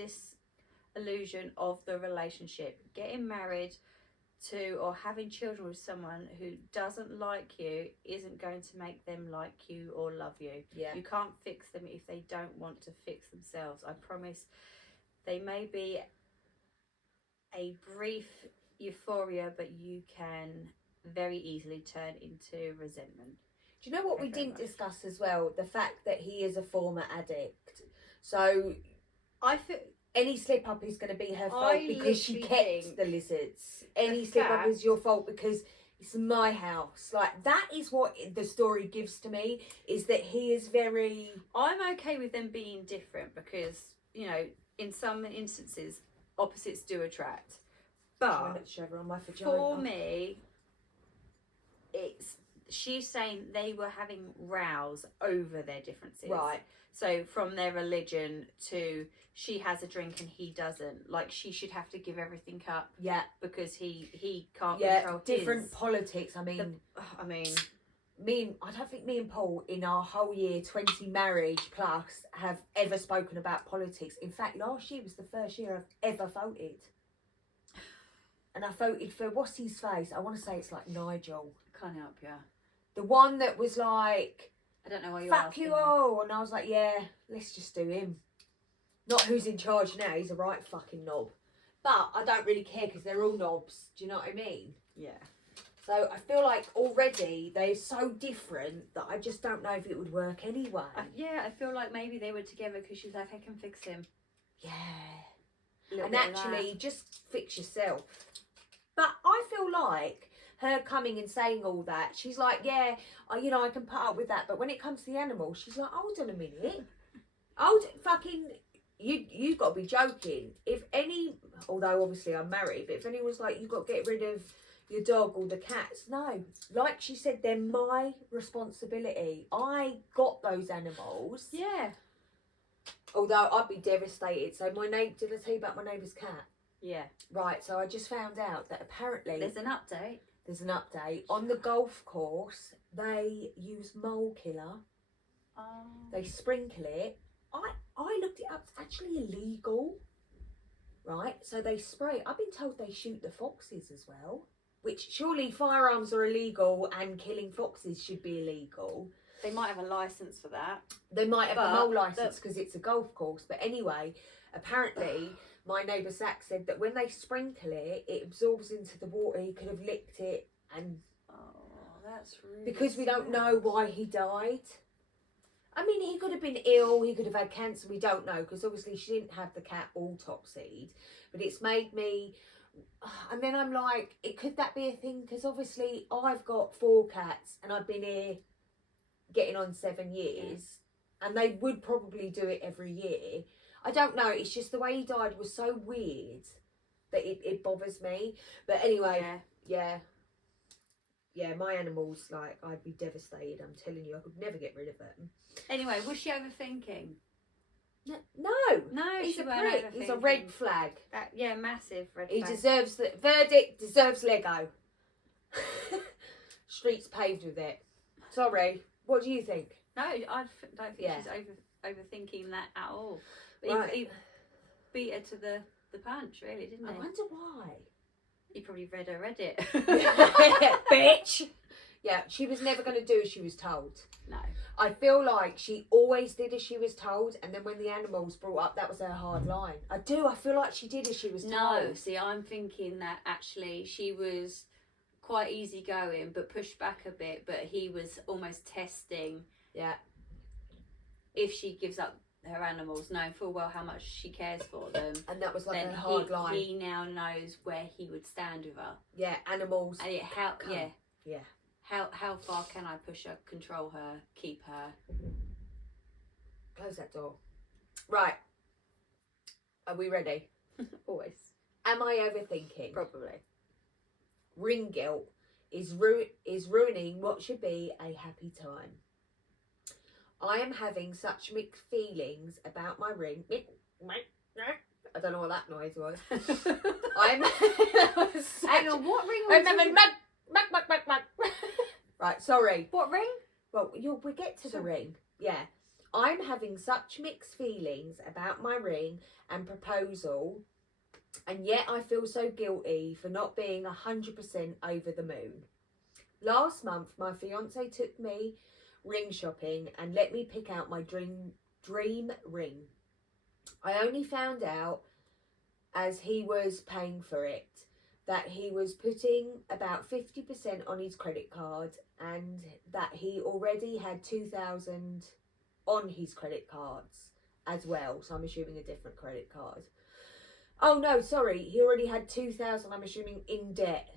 disillusion of the relationship. Getting married to or having children with someone who doesn't like you isn't going to make them like you or love you. Yeah. You can't fix them if they don't want to fix themselves. I promise. They may be a brief euphoria, but you can very easily turn into resentment. Do you know what we didn't discuss as well? The fact that he is a former addict. So I feel any slip up is going to be her fault because she kept the lizards. Any slip up is your fault because it's my house. Like, that is what the story gives to me, is that he is very... I'm okay with them being different because, you know, in some instances, opposites do attract. But for me, she's saying they were having rows over their differences. Right. So from their religion to she has a drink and he doesn't. Like, she should have to give everything up. Yeah. Because he can't control different politics. I mean, I don't think me and Paul in our whole year 20 marriage plus have ever spoken about politics. In fact, last year was the first year I've ever voted. And I voted for, what's his face? I want to say it's like Nigel. Can't help you. The one that was like, I don't know why you're fuck you all. And I was like, yeah, let's just do him. Not who's in charge now. He's a right fucking knob. But I don't really care because they're all knobs. Do you know what I mean? Yeah. So I feel like already they're so different that I just don't know if it would work anyway. I feel like maybe they were together because she was like, I can fix him. Yeah. And actually, just fix yourself. But I feel like her coming and saying all that, she's like, yeah, you know, I can put up with that. But when it comes to the animal, she's like, hold on a minute. You've got to be joking. If any, although obviously I'm married, but if anyone's like, you've got to get rid of your dog or the cats, no. Like she said, they're my responsibility. I got those animals. Yeah. Although I'd be devastated. So did I tell you about my neighbour's cat? Yeah. Right, so I just found out that apparently... There's an update. On the golf course, they use mole killer. Oh. They sprinkle it. I looked it up. It's actually illegal. Right, so they spray. I've been told they shoot the foxes as well. Which, surely firearms are illegal and killing foxes should be illegal. They might have a licence for that. They might have a mole licence because it's a golf course. But anyway, apparently... My neighbour Zach said that when they sprinkle it, it absorbs into the water. He could have licked it, and that's really because we don't know why he died. I mean, he could have been ill. He could have had cancer. We don't know because obviously she didn't have the cat autopsied. But it's made me, and then I'm like, could that be a thing? Because obviously I've got 4 cats, and I've been here getting on 7 years, and they would probably do it every year. I don't know. It's just the way he died was so weird that it bothers me. But anyway, yeah, my animals, like, I'd be devastated. I'm telling you, I could never get rid of them. Anyway, was she overthinking? No, he's she a weren't prick. He's a red overthinking. flag. Yeah, massive red He flag. deserves the verdict. Deserves Lego. Streets paved with it. Sorry. What do you think? No, I don't think Yeah. she's overthinking that at all. But Right. he beat her to the punch, really, didn't I he? wonder why. He probably read her Reddit. Bitch. Yeah, she was never going to do as she was told. No. I feel like she always did as she was told, and then when the animals brought up, that was her hard line. I feel like she did as she was told. No, see, I'm thinking that actually she was quite easygoing, but pushed back a bit, but he was almost testing if she gives up her animals, knowing full well how much she cares for them. And that was like then a hard line. He now knows where he would stand with her. Yeah, animals. And Yeah. How far can I push her, control her, keep her? Close that door. Right. Are we ready? Always. Am I overthinking? Probably. Ring guilt is ruining what should be a happy time. I am having such mixed feelings about my ring. I don't know what that noise was. Hang on, what ring I'm was having Right, sorry. What ring? Well, we'll get to the ring. Yeah. I'm having such mixed feelings about my ring and proposal, and yet I feel so guilty for not being 100% over the moon. Last month, my fiance took me ring shopping and let me pick out my dream ring. I only found out as he was paying for it that he was putting about 50% on his credit card and that he already had 2,000 on his credit cards as well. So I'm assuming a different credit card. Oh no, sorry. He already had 2,000, I'm assuming, in debt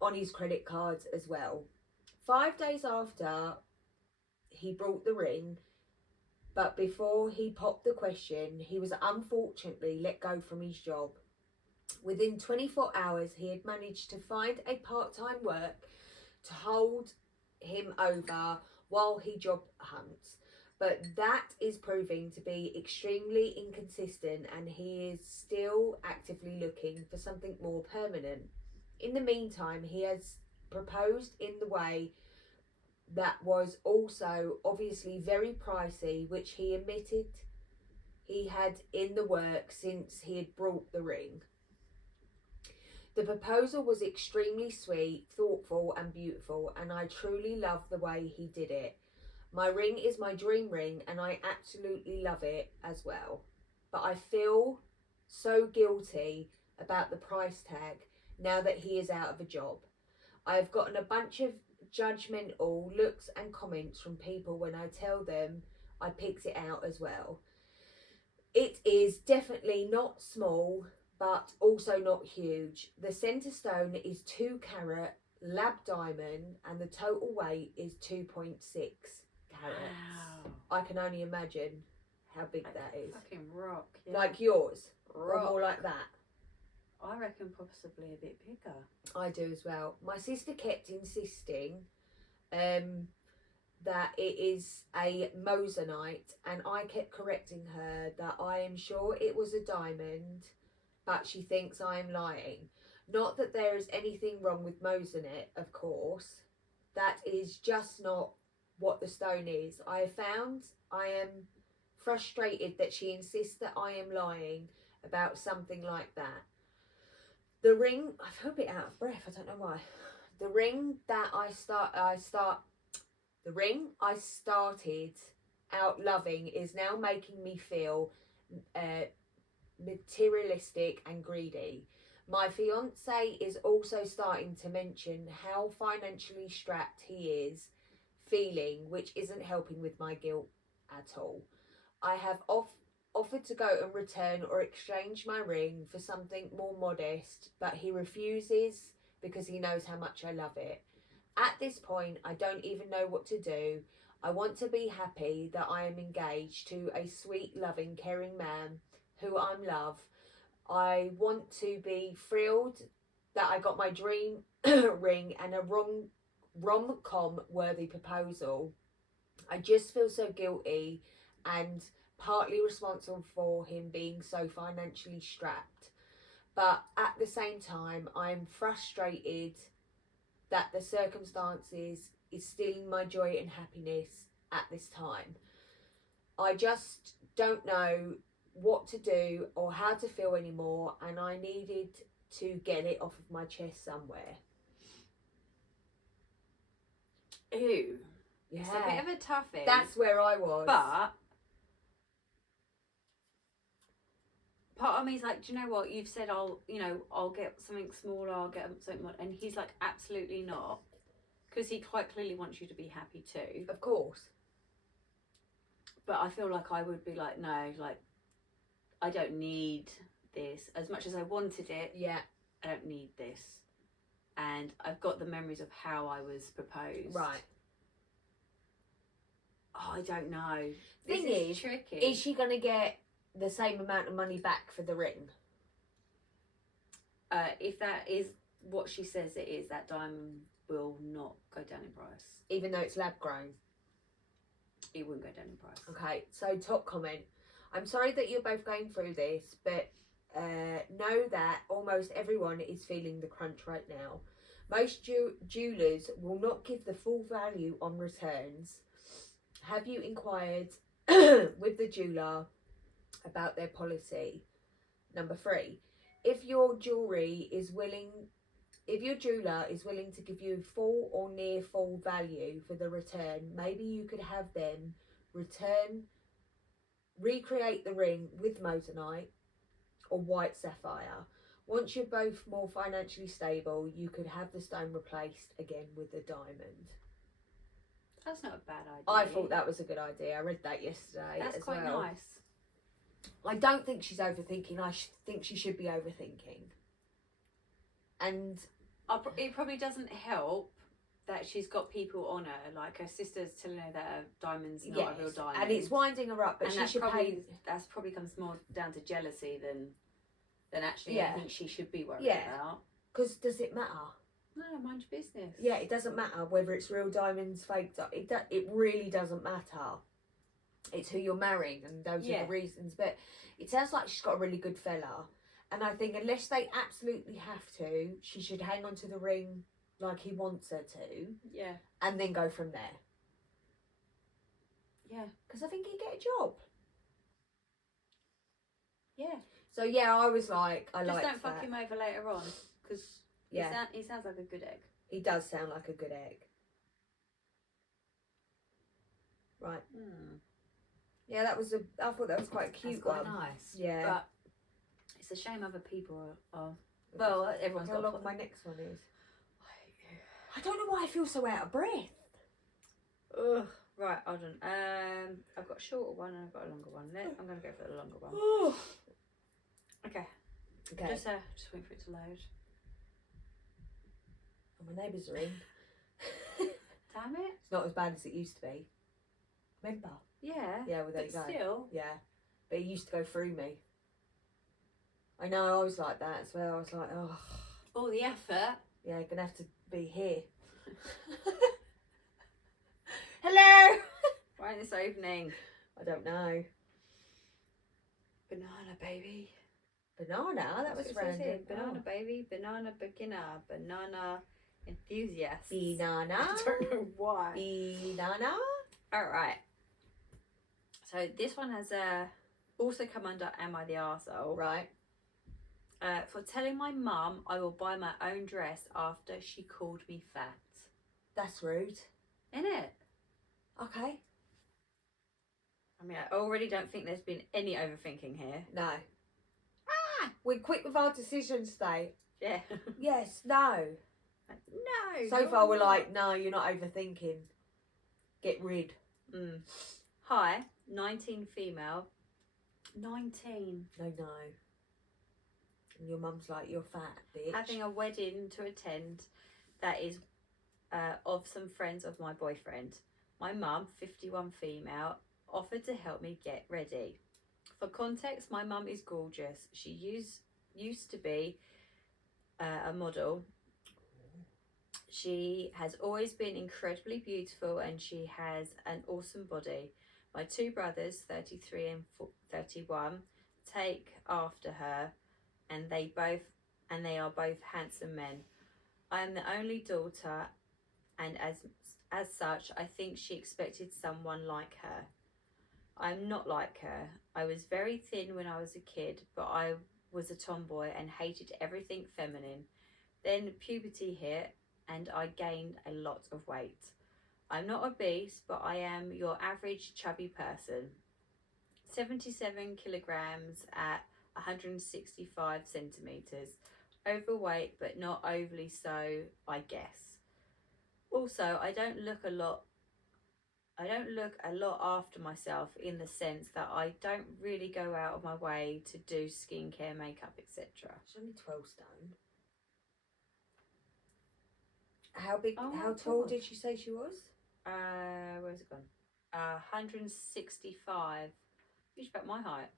on his credit cards as well. 5 days after he brought the ring, but before he popped the question, he was unfortunately let go from his job. Within 24 hours, he had managed to find a part-time work to hold him over while he job hunts. But that is proving to be extremely inconsistent, and he is still actively looking for something more permanent. In the meantime, he has proposed in the way that was also obviously very pricey, which he admitted he had in the work since he had brought the ring. The proposal was extremely sweet, thoughtful and beautiful, and I truly love the way he did it. My ring is my dream ring and I absolutely love it as well. But I feel so guilty about the price tag now that he is out of a job. I have gotten a bunch of judgmental looks and comments from people when I tell them I picked it out as well. It is definitely not small, but also not huge. The centre stone is 2 carat lab diamond and the total weight is 2.6 carats. Wow. I can only imagine how big that is. Fucking rock. Yeah. Like yours, rock. or more like that. I reckon possibly a bit bigger. I do as well. My sister kept insisting that it is a moissanite, and I kept correcting her that I am sure it was a diamond, but she thinks I am lying. Not that there is anything wrong with moissanite, of course. That is just not what the stone is. I have found I am frustrated that she insists that I am lying about something like that. The ring, I feel a bit out of breath, I don't know why. The ring that I started out loving is now making me feel materialistic and greedy. My fiance is also starting to mention how financially strapped he is feeling, which isn't helping with my guilt at all. I have offered to go and return or exchange my ring for something more modest, but he refuses because he knows how much I love it. At this point, I don't even know what to do. I want to be happy that I am engaged to a sweet, loving, caring man, who I'm love. I want to be thrilled that I got my dream ring and a rom-com worthy proposal. I just feel so guilty and partly responsible for him being so financially strapped. But at the same time, I'm frustrated that the circumstances is stealing my joy and happiness at this time. I just don't know what to do or how to feel anymore, and I needed to get it off of my chest somewhere. Ew. Yeah, It's a bit of a toughie. that's where I was. But part of me is like, do you know what? You've said I'll get something smaller, I'll get something more, and he's like, absolutely not, because he quite clearly wants you to be happy too. Of course. But I feel like I would be like, no, like, I don't need this. As much as I wanted it, Yeah. I don't need this. And I've got the memories of how I was proposed. Right. Oh, I don't know. Thing This is, tricky. Is she going to get the same amount of money back for the ring? If that is what she says it is, that diamond will not go down in price. Even though it's lab grown? It wouldn't go down in price. Okay, so top comment. I'm sorry that you're both going through this, but know that almost everyone is feeling the crunch right now. Most jewellers will not give the full value on returns. Have you inquired with the jeweller about their policy? Number 3, if your jeweller is willing to give you full or near full value for the return, maybe you could have them recreate the ring with motonite or white sapphire. Once you're both more financially stable, you could have the stone replaced again with a diamond. That's not a bad idea. I thought that was a good idea. I read that yesterday. That's as quite well. nice. I don't think she's overthinking. I think she should be overthinking. And It probably doesn't help that she's got people on her, like her sister's telling her that a diamond's not a real diamond, and it's winding her up. But and she that's should probably comes more down to jealousy than actually Yeah. I think she should be worried Yeah. about. Because does it matter? No, mind your business. Yeah, it doesn't matter whether it's real diamonds, fake. It really doesn't matter. It's who you're marrying, and those are the reasons. But it sounds like she's got a really good fella, and I think unless they absolutely have to, she should hang on to the ring like he wants her to, Yeah. and then go from there. Yeah. Because I think he'd get a job. Yeah. So yeah, I was like, I Just like don't fuck him over later on, because Yeah, he sounds like a good egg. he does sound like a good egg. Right. Yeah, I thought that was quite a cute That's quite one. nice. Yeah. But it's a shame other people are well, everyone's How got long a my next one is. I don't know why I feel so out of breath. Ugh. Right, hold on. I've got a shorter one and I've got a longer one. I'm going to go for the longer one. Okay. Okay. Just wait for it to load. Oh, my neighbours are in. Damn it. It's not as bad as it used to be. Remember? Yeah. Yeah, well, there But you go. still. Yeah. But it used to go through me. I know, I was like that as well. I was like, oh. All the effort. Yeah, gonna have to be here. Hello! Why in this opening? I don't know. Banana baby. Banana? That was That's what it says random. here. Banana baby, banana beginner, banana enthusiast. Banana? I don't know why. Banana? Alright. So this one has also come under Am I the Arsehole? Right. For telling my mum I will buy my own dress after she called me fat. That's rude. Innit? Okay. I mean, I already don't think there's been any overthinking here. No. We're quick with our decisions today. Yeah. Yes, no. No. So you're far we're not. like, no, you're not overthinking. Get rid. Hi, 19 female. 19. No. And your mum's like, you're fat, bitch. Having a wedding to attend that is of some friends of my boyfriend. My mum, 51 female, offered to help me get ready. For context, my mum is gorgeous. She used to be a model. She has always been incredibly beautiful and she has an awesome body. My two brothers, 33 and 31, take after her and they are both handsome men. I am the only daughter and as such, I think she expected someone like her. I'm not like her. I was very thin when I was a kid, but I was a tomboy and hated everything feminine. Then puberty hit and I gained a lot of weight. I'm not obese, but I am your average chubby person. 77 kilograms at 165 centimetres. Overweight, but not overly so, I guess. Also, I don't look a lot after myself in the sense that I don't really go out of my way to do skincare, makeup, etc. She's only 12 stone. How big? Oh my how tall God. did she say she was? Where's it gone? 165. Which about my height.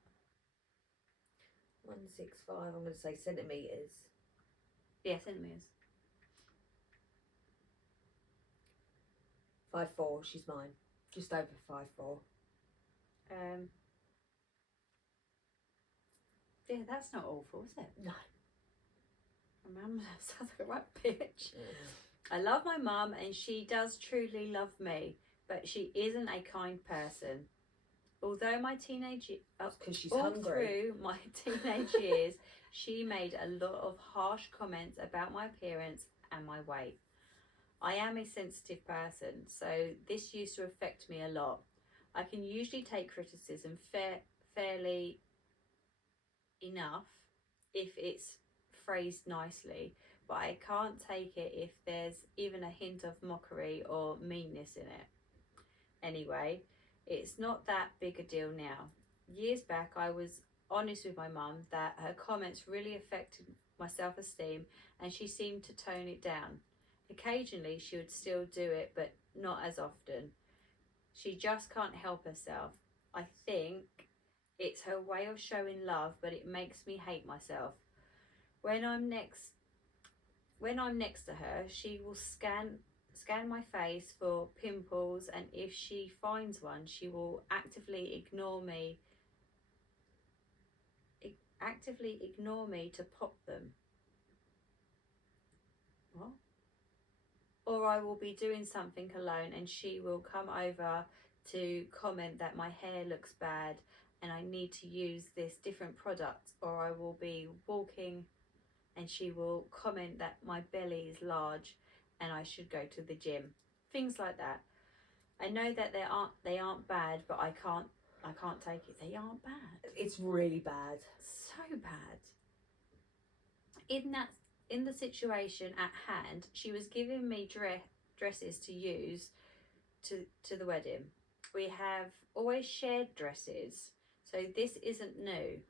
165. I'm going to say centimetres. Yeah, centimetres. 5'4". She's mine. Just over 5'4". Yeah, that's not awful, is it? No. My mum sounds like a right bitch. I love my mum and she does truly love me, but she isn't a kind person. Although my teenage Because she's all hungry. through my teenage years, she made a lot of harsh comments about my appearance and my weight. I am a sensitive person, so this used to affect me a lot. I can usually take criticism fairly enough if it's phrased nicely, but I can't take it if there's even a hint of mockery or meanness in it. Anyway, it's not that big a deal now. Years back, I was honest with my mum that her comments really affected my self-esteem and she seemed to tone it down. Occasionally, she would still do it, but not as often. She just can't help herself. I think it's her way of showing love, but it makes me hate myself. When I'm next to her, she will scan my face for pimples, and if she finds one, she will actively ignore me to pop them. What? Or I will be doing something alone and she will come over to comment that my hair looks bad and I need to use this different product, or I will be walking and she will comment that my belly is large and I should go to the gym. Things like that. I know that they aren't bad, but I can't take it. They aren't bad. It's really bad. So bad. In the situation at hand, she was giving me dresses to use to the wedding. We have always shared dresses, so this isn't new.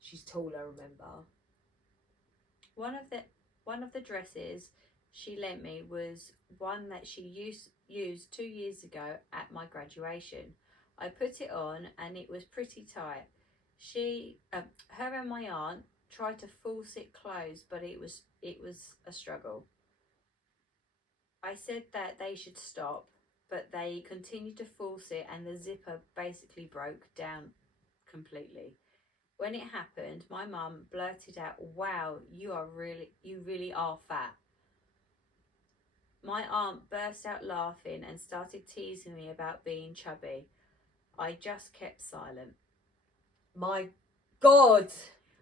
She's tall, I remember. One of the dresses she lent me was one that she used 2 years ago at my graduation. I put it on and it was pretty tight. Her and my aunt tried to force it closed, but it was a struggle. I said that they should stop, but they continued to force it and the zipper basically broke down completely. When it happened, my mum blurted out, "Wow, you really are fat." My aunt burst out laughing and started teasing me about being chubby. I just kept silent. My God!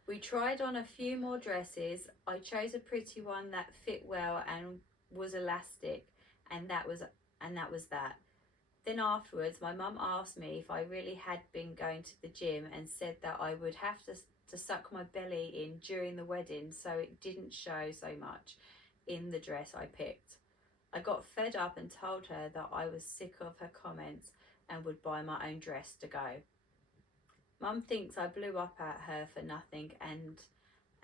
We tried on a few more dresses. I chose a pretty one that fit well and was elastic, and that was that. Then afterwards, my mum asked me if I really had been going to the gym and said that I would have to suck my belly in during the wedding so it didn't show so much in the dress I picked. I got fed up and told her that I was sick of her comments and would buy my own dress to go. Mum thinks I blew up at her for nothing and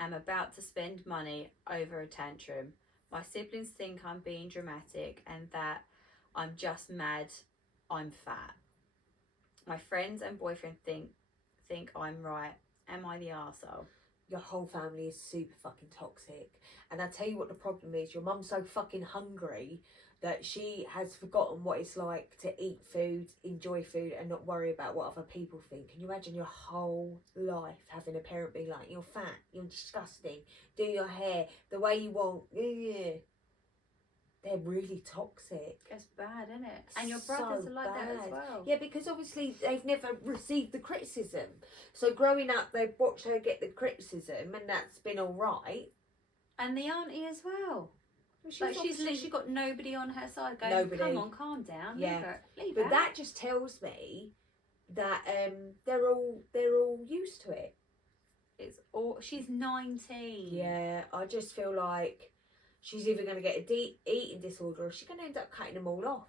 am about to spend money over a tantrum. My siblings think I'm being dramatic and that I'm just mad I'm fat. My friends and boyfriend think think I'm right? Am I the arsehole? Your whole family is super fucking toxic. And I tell you what the problem is, your mum's so fucking hungry that she has forgotten what it's like to eat food, enjoy food, and not worry about what other people think. Can you imagine your whole life having a parent be like, you're fat, you're disgusting, do your hair the way you want? Ugh. They're really toxic. It's bad, isn't it? And your brothers So are like that as bad. well. Yeah, because obviously they've never received the criticism. So growing up, they've watched her get the criticism, and that's been all right. And the auntie as well. She's obviously- literally got nobody on her side going, Nobody. come on, calm down. Yeah. Leave But her. that just tells me that they're all used to it. It's all. She's 19. Yeah, I just feel like she's either going to get a eating disorder or she's going to end up cutting them all off.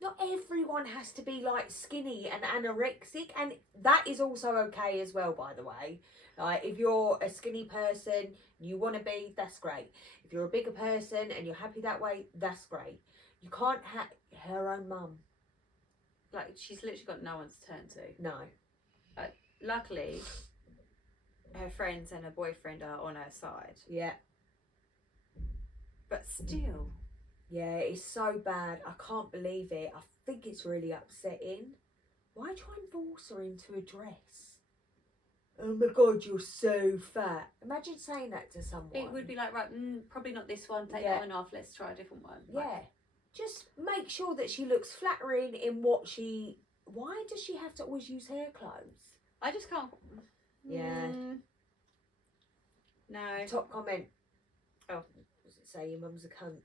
Not everyone has to be like skinny and anorexic, and that is also okay as well, by the way. Like, if you're a skinny person, you want to be, that's great. If you're a bigger person and you're happy that way, that's great. You can't have her own mum. Like, she's literally got no one to turn to. No. Luckily, her friends and her boyfriend are on her side. Yeah. But still. Yeah, it's so bad. I can't believe it. I think it's really upsetting. Why try and force her into a dress? Oh my God, you're so fat. Imagine saying that to someone. It would be like, right, probably not this one. Take Yeah. that one off. Let's try a different one. Yeah. Just make sure that she looks flattering in what she... Why does she have to always use hair clothes? I just can't. Yeah. No. Top comment. Oh. Does it say your mum's a cunt?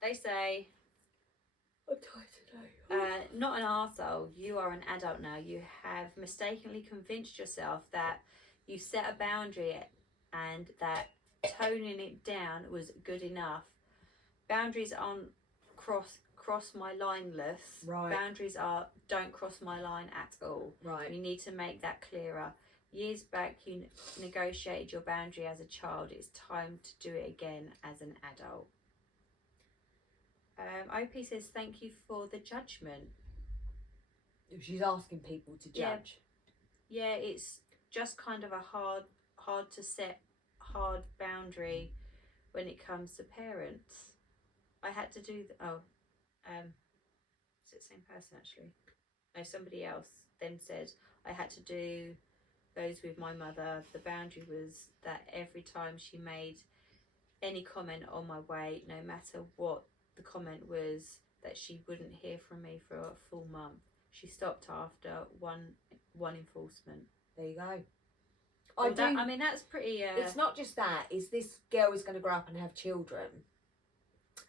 They say, I'm tired today. not an arsehole. You are an adult now. You have mistakenly convinced yourself that you set a boundary and that toning it down was good enough. Boundaries aren't cross my line-less. Right. Boundaries are don't cross my line at all. Right. You need to make that clearer. Years back, you negotiated your boundary as a child. It's time to do it again as an adult. OP says, thank you for the judgment. She's asking people to judge. Yeah, it's just kind of a hard to set hard boundary when it comes to parents. I had to do is it the same person actually? No, somebody else then said I had to do those with my mother. The boundary was that every time she made any comment on my weight, no matter what the comment was, that she wouldn't hear from me for a full month. She stopped after one enforcement. There you go. I mean, that's pretty... It's not just that. It's this girl is going to grow up and have children.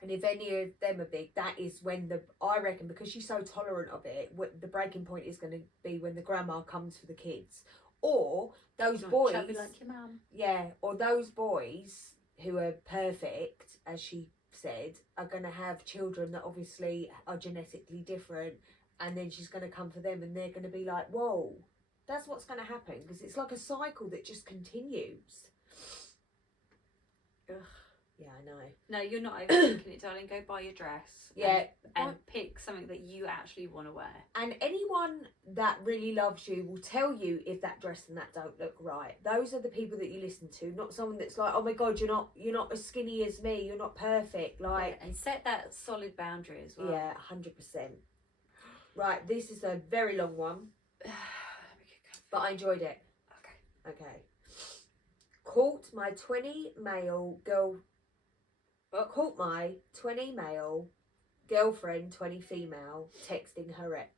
And if any of them are big, that is when I reckon, because she's so tolerant of it, the breaking point is going to be when the grandma comes for the kids. Or those boys... Chubby like your mum. Yeah, or those boys who are perfect, as she said, are going to have children that obviously are genetically different, and then she's going to come for them and they're going to be like, whoa, that's what's going to happen, because it's like a cycle that just continues. Ugh. Yeah, I know. No, you're not overthinking it, darling. Go buy your dress. Yeah. And pick something that you actually want to wear. And anyone that really loves you will tell you if that dress and that don't look right. Those are the people that you listen to, not someone that's like, oh my God, you're not as skinny as me, you're not perfect. Like, and set that solid boundary as well. Yeah, 100%. Right, this is a very long one, but I enjoyed it. Okay. Caught my 20 male girlfriend, 20 female, texting her ex.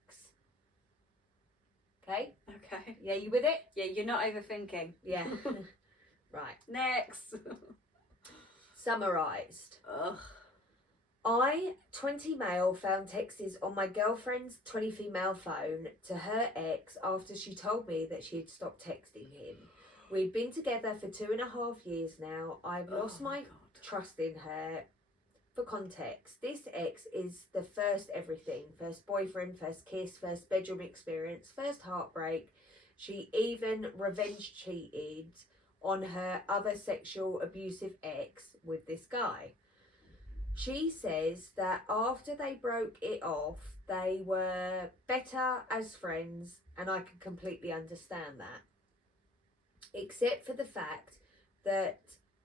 Okay? Okay. Yeah, you with it? Yeah, you're not overthinking. Yeah. Right. Next. Summarised. Ugh. I, 20 male, found texts on my girlfriend's 20 female phone to her ex after she told me that she had stopped texting him. We'd been together for 2.5 years now. I've lost my trust in her. For context, this ex is the first everything. First boyfriend, first kiss, first bedroom experience, first heartbreak. She even revenge cheated on her other sexual abusive ex with this guy. She says that after they broke it off, they were better as friends, and I can completely understand that. Except for the fact that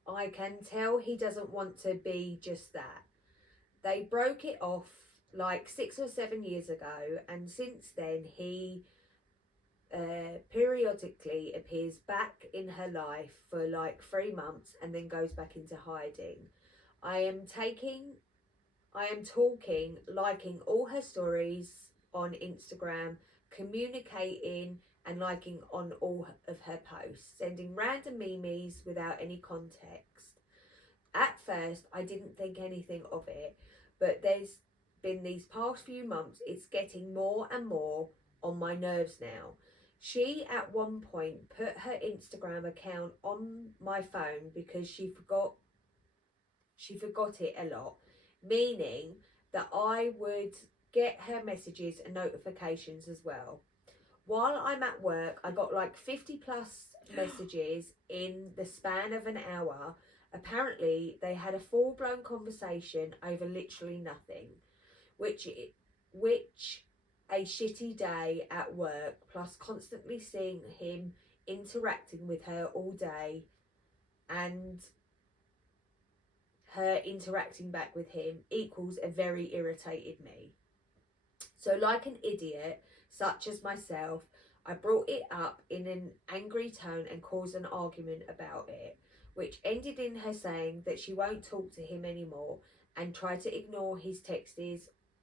I can tell he doesn't want to be just that. They broke it off like 6 or 7 years ago, and since then he periodically appears back in her life for like 3 months and then goes back into hiding. I am talking, liking all her stories on Instagram, communicating and liking on all of her posts, sending random memes without any context. At first, I didn't think anything of it, but there's been these past few months, it's getting more and more on my nerves now. She at one point put her Instagram account on my phone because she forgot it a lot, meaning that I would get her messages and notifications as well. While I'm at work, I got like 50 plus messages in the span of an hour. Apparently, they had a full-blown conversation over literally nothing, which a shitty day at work, plus constantly seeing him interacting with her all day and her interacting back with him equals a very irritated me. So like an idiot, such as myself, I brought it up in an angry tone and caused an argument about it, which ended in her saying that she won't talk to him anymore and try to ignore his texts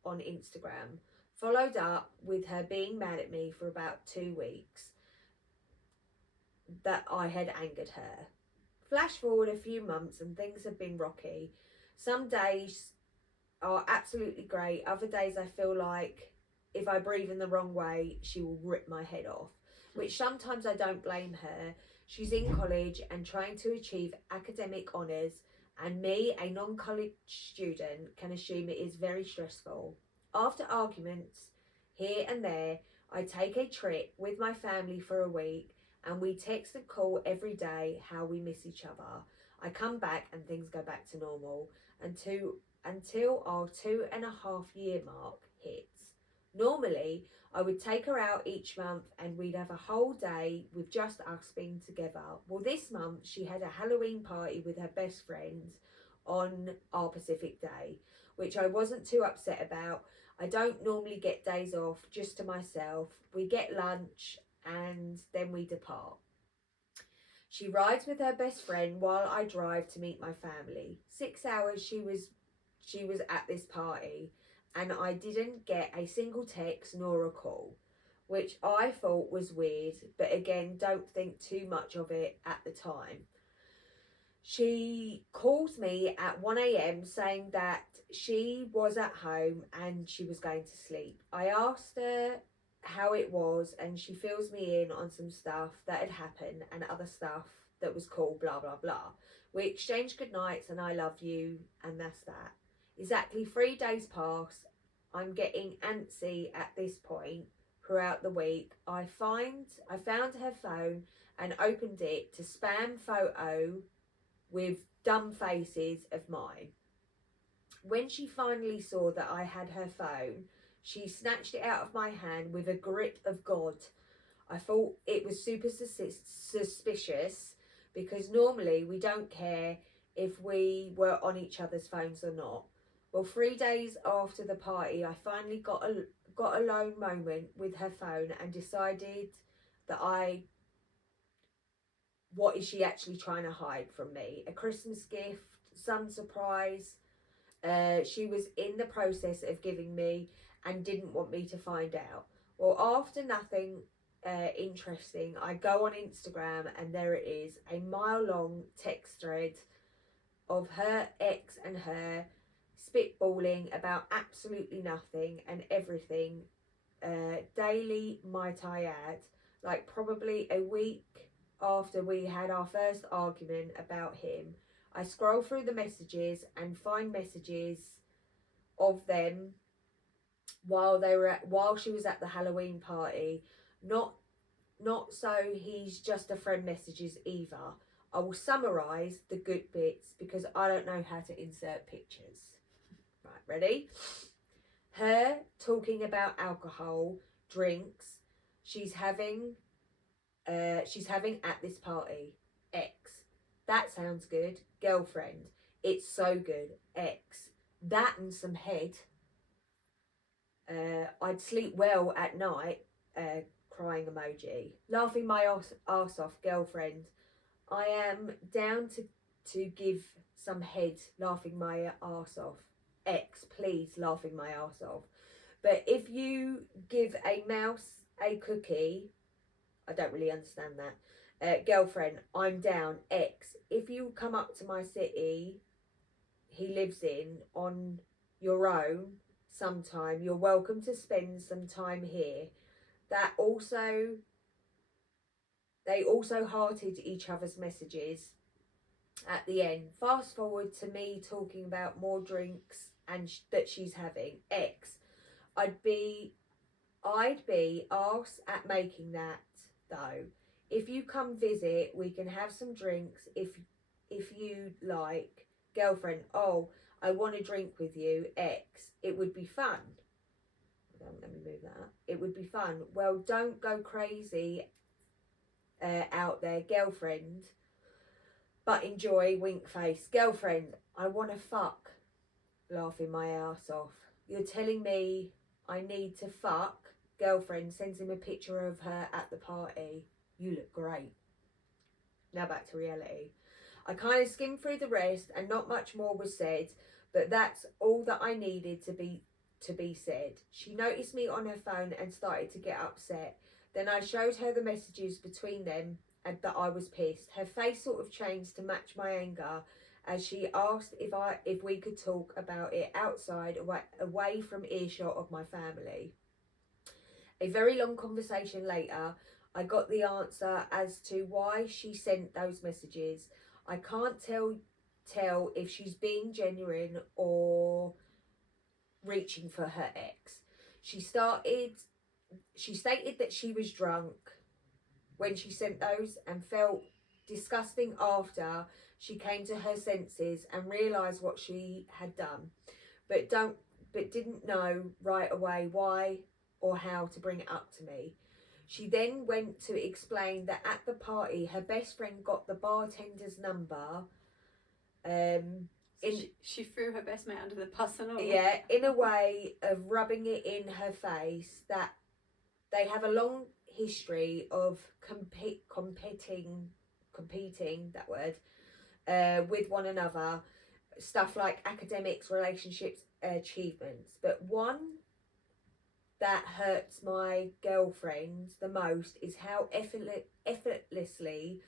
on Instagram, followed up with her being mad at me for about 2 weeks that I had angered her. Flash forward a few months and things have been rocky. Some days are absolutely great. Other days I feel like if I breathe in the wrong way, she will rip my head off, which sometimes I don't blame her. She's in college and trying to achieve academic honours, and me, a non-college student, can assume it is very stressful. After arguments here and there, I take a trip with my family for a week and we text and call every day how we miss each other. I come back and things go back to normal until our 2.5 year mark hits. Normally, I would take her out each month and we'd have a whole day with just us being together. Well, this month she had a Halloween party with her best friends on our Pacific Day, which I wasn't too upset about. I don't normally get days off just to myself. We get lunch and then we depart. She rides with her best friend while I drive to meet my family. 6 hours she was at this party and I didn't get a single text nor a call, which I thought was weird, but again, don't think too much of it at the time. She calls me at 1 a.m. saying that she was at home and she was going to sleep. I asked her how it was and she fills me in on some stuff that had happened and other stuff that was cool, blah, blah, blah. We exchanged good nights and I love you, and that's that. Exactly 3 days pass. I'm getting antsy at this point throughout the week. I found her phone and opened it to spam photo with dumb faces of mine. When she finally saw that I had her phone, she snatched it out of my hand with a grip of God. I thought it was super suspicious because normally we don't care if we were on each other's phones or not. Well, 3 days after the party, I finally got a lone moment with her phone and decided that what is she actually trying to hide from me? A Christmas gift, some surprise. She was in the process of giving me and didn't want me to find out. Well, after nothing interesting, I go on Instagram and there it is, a mile-long text thread of her ex and her spitballing about absolutely nothing and everything, daily, might I add, like probably a week after we had our first argument about him. I scroll through the messages and find messages of them while she was at the Halloween party. Not so he's just a friend messages either. I will summarise the good bits because I don't know how to insert pictures. Ready? Her talking about alcohol, drinks, she's having at this party. X. That sounds good. Girlfriend. It's so good. X. That and some head. I'd sleep well at night. Crying emoji. Laughing my arse off. Girlfriend. I am down to give some head. Laughing my arse off. X. Please. Laughing my arse off. But if you give a mouse a cookie, I don't really understand that. Girlfriend, I'm down. X. If you come up to my city he lives in on your own sometime, you're welcome to spend some time here. They also hearted each other's messages at the end. Fast forward to me talking about more drinks and that she's having. X. I'd be arse at making that though. If you come visit, we can have some drinks if you like. Girlfriend, oh, I want to drink with you. X. It would be fun. Let me move that. It would be fun. Well, don't go crazy out there, girlfriend. But enjoy, wink face. Girlfriend, I want to fuck. Laughing my ass off. You're telling me I need to fuck? Girlfriend sends him a picture of her at the party. You look great. Now back to reality. I kind of skimmed through the rest and not much more was said, but that's all that I needed to be said. She noticed me on her phone and started to get upset. Then I showed her the messages between them and that I was pissed. Her face sort of changed to match my anger as she asked if we could talk about it outside, away from earshot of my family. A very long conversation later, I got the answer as to why she sent those messages. I can't tell if she's being genuine or reaching for her ex. She stated that she was drunk when she sent those and felt disgusting after she came to her senses and realised what she had done, but didn't know right away why or how to bring it up to me. She then went to explain that at the party her best friend got the bartender's number. She threw her best mate under the bus and all. Yeah, in a way of rubbing it in her face that they have a long history of competing that word with one another, stuff like academics, relationships, achievements. But one that hurts my girlfriend the most is how effortlessly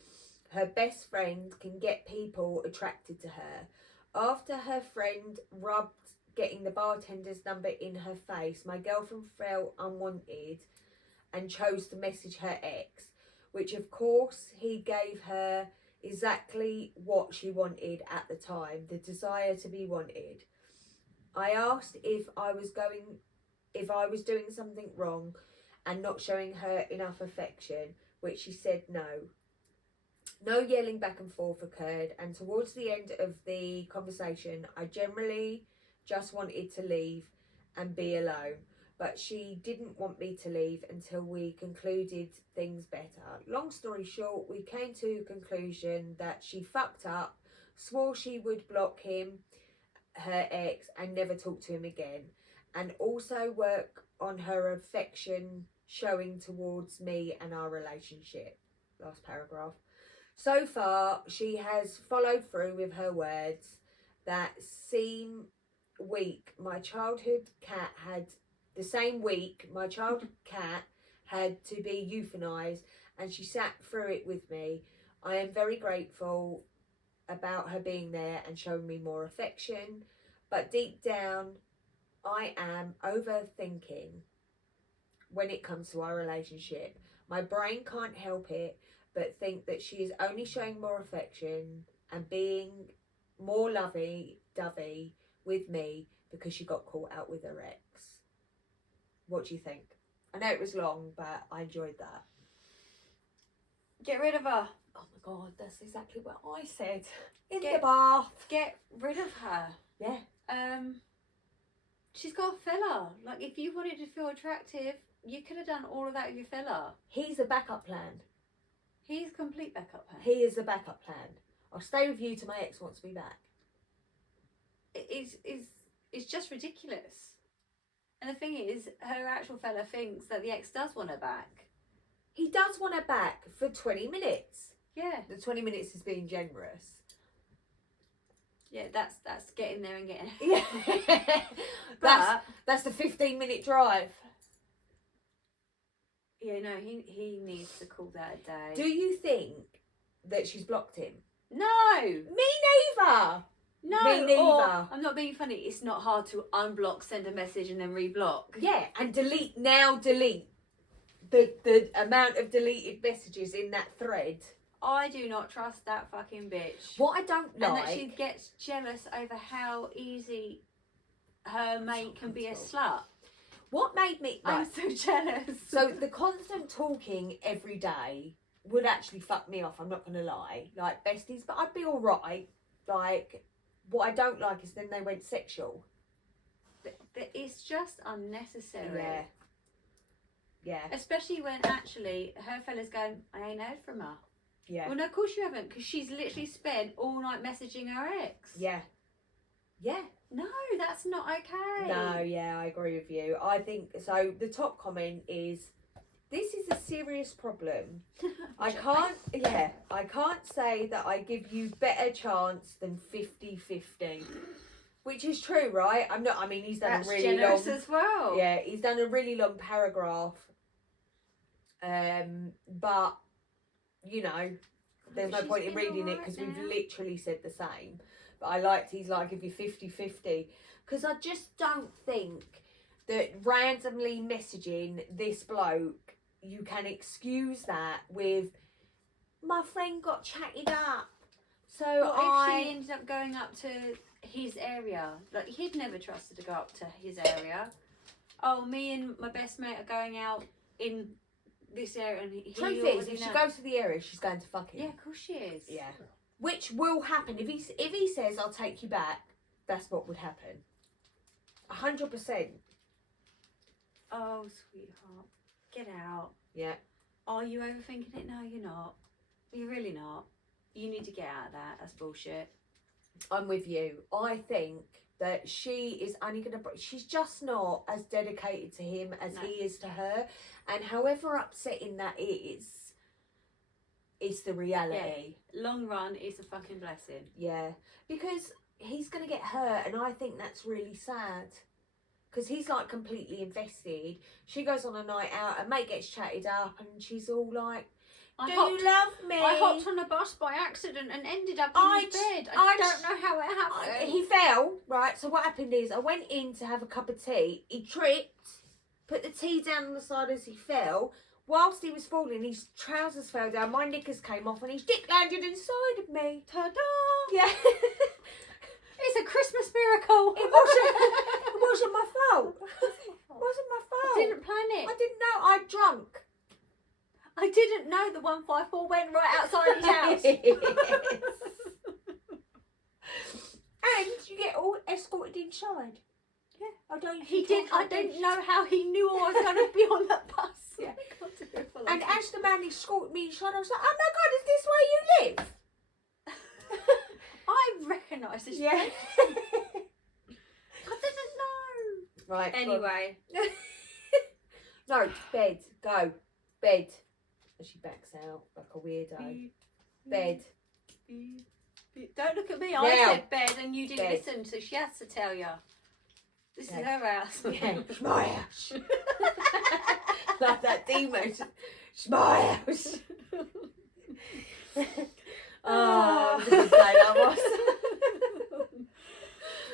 her best friend can get people attracted to her. After her friend rubbed getting the bartender's number in her face, my girlfriend felt unwanted and chose to message her ex, which of course he gave her exactly what she wanted at the time, the desire to be wanted. I asked if I was doing something wrong and not showing her enough affection, which she said no. No yelling back and forth occurred, and towards the end of the conversation, I generally just wanted to leave and be alone, but she didn't want me to leave until we concluded things better. Long story short, we came to a conclusion that she fucked up, swore she would block him, her ex, and never talk to him again, and also work on her affection showing towards me and our relationship. Last paragraph. So far, she has followed through with her words that seem weak. My childhood cat had to be euthanized, and she sat through it with me. I am very grateful about her being there and showing me more affection, but deep down, I am overthinking when it comes to our relationship. My brain can't help it but think that she is only showing more affection and being more lovey-dovey with me because she got caught out with her ex. What do you think? I know it was long, but I enjoyed that. Get rid of her. Oh my God, that's exactly what I said. In the bath. Get rid of her. Yeah. She's got a fella. Like, if you wanted to feel attractive, you could have done all of that with your fella. He's a backup plan. He's complete backup plan. He is the backup plan. I'll stay with you till my ex wants me back. It's just ridiculous. And the thing is, her actual fella thinks that the ex does want her back. He does want her back for 20 minutes. Yeah. The 20 minutes is being generous. Yeah, that's getting there and getting. Yeah. But that's the 15-minute drive. yeah, no, he needs to call that a day. Do you think that she's blocked him? No, Me neither. no. Me neither. Or, I'm not being funny. It's not hard to unblock, send a message, and then reblock. Yeah, and delete the amount of deleted messages in that thread. I do not trust that fucking bitch. What I don't like... And that she gets jealous over how easy her mate can be a slut. What made me... I'm so jealous. So the constant talking every day would actually fuck me off, I'm not going to lie. Like, besties, but I'd be all right. Like, what I don't like is then they went sexual. It's just unnecessary. Yeah. Yeah. Especially when actually her fella's going, I ain't heard from her. Yeah. Well, no, of course you haven't, because she's literally spent all night messaging her ex. Yeah. Yeah. No, that's not okay. No, yeah, I agree with you. I think, so the top comment is, this is a serious problem. I can't say that I give you better chance than 50-50. Which is true, right? He's done That's a really generous long... as well. Yeah, he's done a really long paragraph. But, you know, there's no She's point in been reading it alright because we've now. literally said the same. But he's like, if you're 50-50. Because I just don't think that randomly messaging this bloke, you can excuse that with, my friend got chatted up. So What if she ended up going up to his area? Like, he'd never trusted to go up to his area. Oh, me and my best mate are going out in this area, and he Truth is, if she goes to the area, she's going to fuck him. Yeah, of course she is. Yeah. Which will happen. If he says, I'll take you back, that's what would happen. 100%. Oh, sweetheart, get out. Yeah. Are you overthinking it? No, you're not. You're really not. You need to get out of that. That's bullshit. I'm with you. I think that she is only going to... She's just not as dedicated to him as he is to her. And however upsetting that is, it's the reality. Yeah. Long run is a fucking blessing. Yeah. Because he's going to get hurt, and I think that's really sad. Because he's like completely invested. She goes on a night out, a mate gets chatted up, and she's all like, you love me? I hopped on a bus by accident and ended up in his bed. I don't know how it happened. He fell, right? So what happened is I went in to have a cup of tea. He tripped, put the tea down on the side as he fell. Whilst he was falling, his trousers fell down, my knickers came off, and his dick landed inside of me. Ta-da! Yeah. It's a Christmas miracle. It wasn't my fault. It wasn't my fault. I didn't plan it. I didn't know. I drunk. I didn't know the 154 went right outside his house. And you get all escorted inside. Yeah. I don't. I didn't know how he knew I was going to be on that bus. Yeah. Oh And as the man escorted me inside, I was like, oh my God, is this where you live? I recognise this. Yeah. I didn't know. Right. Anyway. No, bed. Go. Bed. And she backs out like a weirdo. Bed. Don't look at me. Now. I said bed and you didn't Bed. listen, so she has to tell you. This Okay. is her house. Yeah. It's my house. Like that demon. It's my house. Oh, it was a good day that was.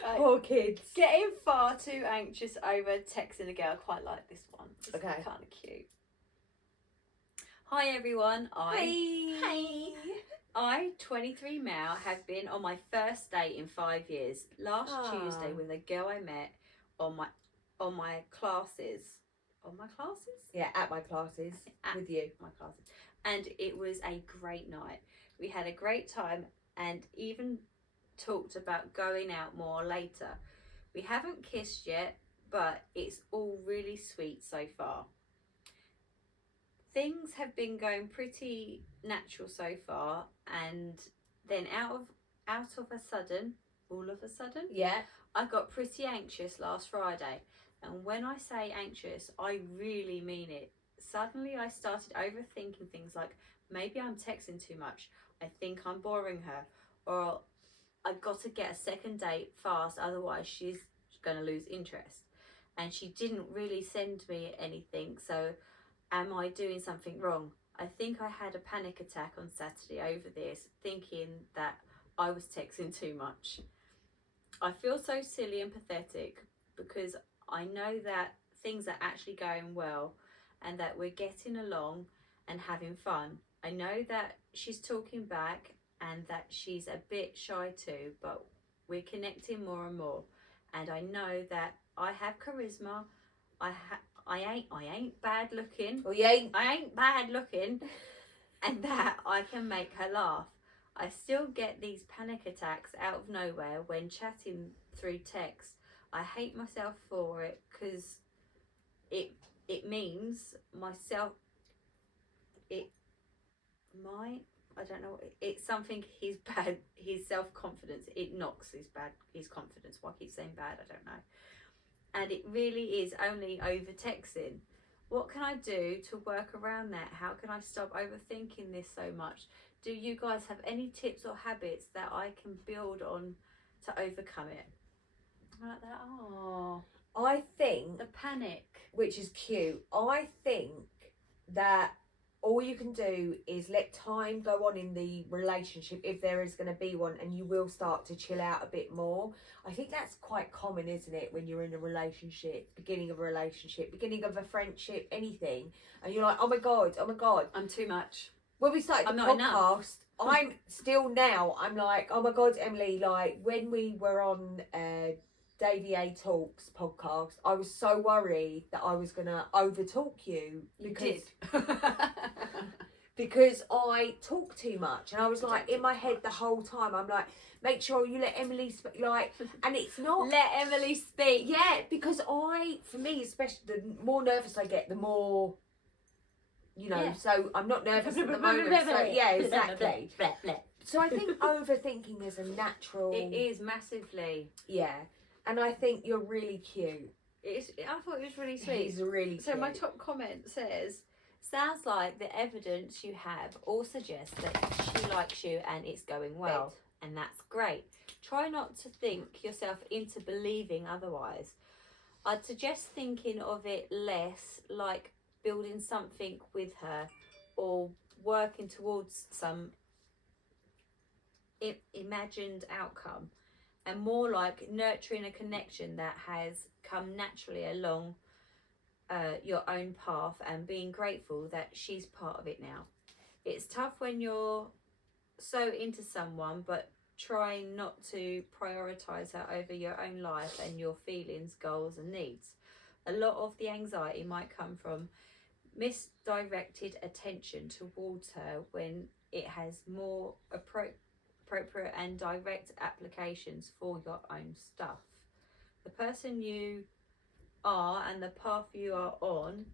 Right. Poor kids. Getting far too anxious over texting a girl. I quite like this one. It's Okay. kind of cute. Hi everyone. Hey. I, 23 male, have been on my first date in 5 years. Last Tuesday, with a girl I met on my classes. On my classes? Yeah, at my classes with you. My classes. And it was a great night. We had a great time and even talked about going out more later. We haven't kissed yet, but it's all really sweet so far. Things have been going pretty natural so far, and then all of a sudden, Yeah. I got pretty anxious last Friday. And when I say anxious, I really mean it. Suddenly I started overthinking things like, maybe I'm texting too much, I think I'm boring her, or I've got to get a second date fast, otherwise she's going to lose interest. And she didn't really send me anything, so am I doing something wrong? I think I had a panic attack on Saturday over this, thinking that I was texting too much. I feel so silly and pathetic because I know that things are actually going well and that we're getting along and having fun. I know that she's talking back and that she's a bit shy too, but we're connecting more and more. And I know that I have charisma. I ain't bad looking. Well, you ain't. I ain't bad looking, and that I can make her laugh. I still get these panic attacks out of nowhere when chatting through text. I hate myself for it because it means myself. I don't know. It's something his self-confidence. It knocks his confidence. Why I keep saying bad, I don't know. And it really is only over texting. What can I do to work around that? How can I stop overthinking this so much? Do you guys have any tips or habits that I can build on to overcome it? I like that. Oh, I think, the panic. which is cute, I think that all you can do is let time go on in the relationship, if there is going to be one, and you will start to chill out a bit more. I think that's quite common, isn't it, when you're in a relationship, beginning of a relationship, beginning of a friendship, anything, and you're like, oh my god, I'm too much. when we started I'm the not podcast, I'm still now, I'm like, oh my god, Emily, like when we were on Davey A Talks podcast, I was so worried that I was gonna over talk you because because I talk too much, and I was like in my head the whole time. I'm like, make sure you let Emily speak, like, and it's not Let Emily speak. yeah, because for me especially, the more nervous I get, the more. You know, Yeah. so I'm not nervous at the moment. So yeah, exactly. So I think overthinking is a natural. It is massively. Yeah, and I think you're really cute. I thought it was really sweet. He's really cute. So my top comment says, sounds like the evidence you have all suggests that she likes you and it's going well. And that's great. Try not to think yourself into believing otherwise. I'd suggest thinking of it less like building something with her or working towards some imagined outcome, and more like nurturing a connection that has come naturally along your own path, and being grateful that she's part of it now. It's tough when you're so into someone, but trying not to prioritize her over your own life and your feelings, goals and needs. A lot of the anxiety might come from misdirected attention towards her when it has more appropriate and direct applications for your own stuff. The person you are and the path you are on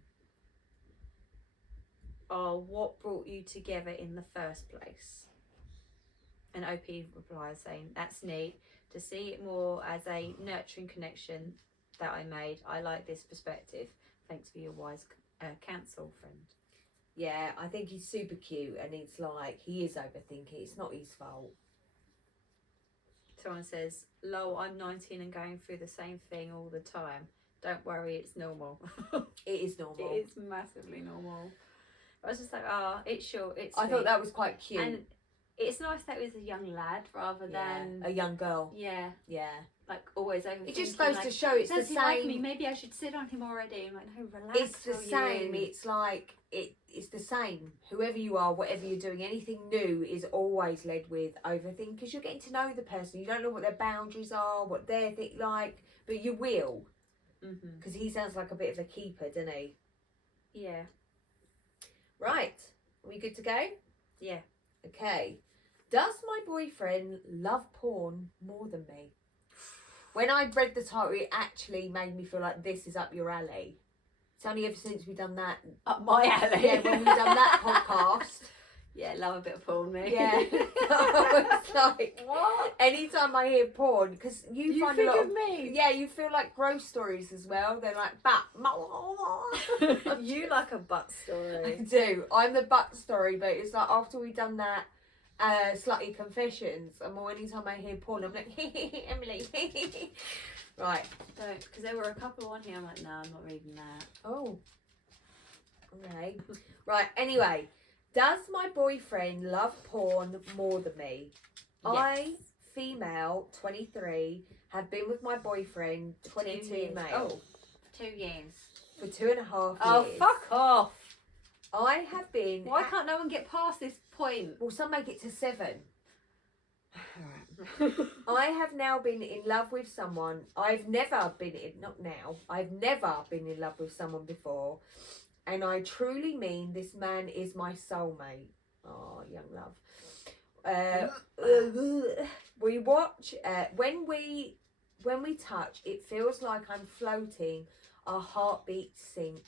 are what brought you together in the first place. And OP replies saying, that's neat to see it more as a nurturing connection that I made. I like this perspective. Thanks for your wise counsel, friend. Yeah, I think he's super cute, and it's like he is overthinking. It's not his fault. Someone says, lol, I'm 19 and going through the same thing all the time. Don't worry, it's normal. It is normal. It is massively normal. I was just like, it's short, it's I thought that was quite cute. And it's nice that it was a young lad rather than a young girl. Yeah, Yeah. like always overthinking. It just goes to show it's the does he like same. me? Maybe I should sit on him already. I'm like, no, relax. It's the same. It's like it's the same. Whoever you are, whatever you're doing, anything new is always led with overthinking, because you're getting to know the person. You don't know what their boundaries are, what they're like, but you will. Because he sounds like a bit of a keeper, doesn't he? Yeah. Right. Are we good to go? Yeah. Okay. Does my boyfriend love porn more than me? When I read the title, it actually made me feel like this is up your alley. It's only ever since we've done that. Up my alley. Yeah, when we've done that podcast. Yeah, love a bit of porn, me. Yeah. It's like, What? anytime I hear porn, because you find think a lot of me. Yeah, you feel like gross stories as well. They're like, You like a butt I story. do. I'm the butt story, but it's like after we've done that Slutty Confessions, and anytime I hear porn, I'm like, Emily. Right. Don't, because there were a couple on here. I'm like, no, I'm not reading that. Oh. Okay. Right, anyway. Does my boyfriend love porn more than me? Yes. I, female, 23, have been with my boyfriend, 22 years. male, Oh. 2 years. for 2.5 years. Oh, fuck off. I have been... Why can't no one get past this point? Well, some make it to 7. I have now been in love with someone. I've never been in... Not now. I've never been in love with someone before. And I truly mean this man is my soulmate. Oh, young love. We watch... when we touch, it feels like I'm floating. Our heartbeats sync.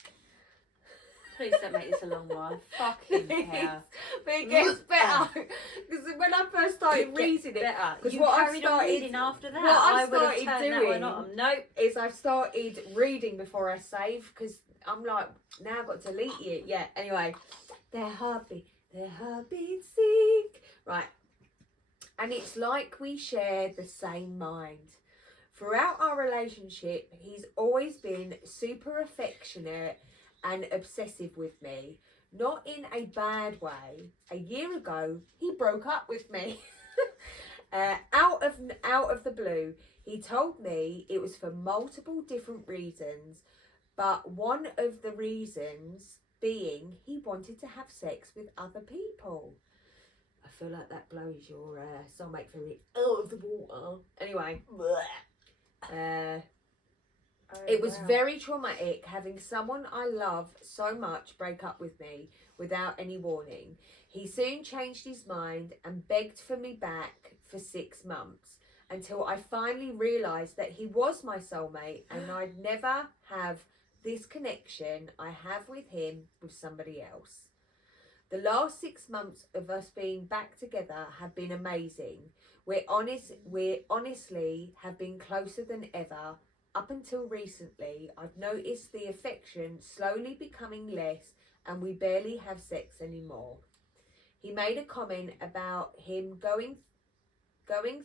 Please don't make this a long one. Fucking hell. But it gets better. Because when I first started reading it, better. 'cause You what I've carried on started- reading after that. what I've I would have started turned that doing- one on. Nope. is I've started reading before I save, because I'm like, now I've got to delete it. Yeah, anyway. Their heartbeats sync. Right. And it's like we share the same mind. Throughout our relationship, he's always been super affectionate and obsessive with me. Not in a bad way. A year ago, he broke up with me. Out of the blue, he told me it was for multiple different reasons, but one of the reasons being he wanted to have sex with other people. I feel like that blows your soulmate for me out of the water. Anyway, it was very traumatic having someone I love so much break up with me without any warning. He soon changed his mind and begged for me back for 6 months until I finally realised that he was my soulmate and I'd never have this connection I have with him with somebody else. The last 6 months of us being back together have been amazing. We honestly have been closer than ever. Up until recently, I've noticed the affection slowly becoming less and we barely have sex anymore. He made a comment about him going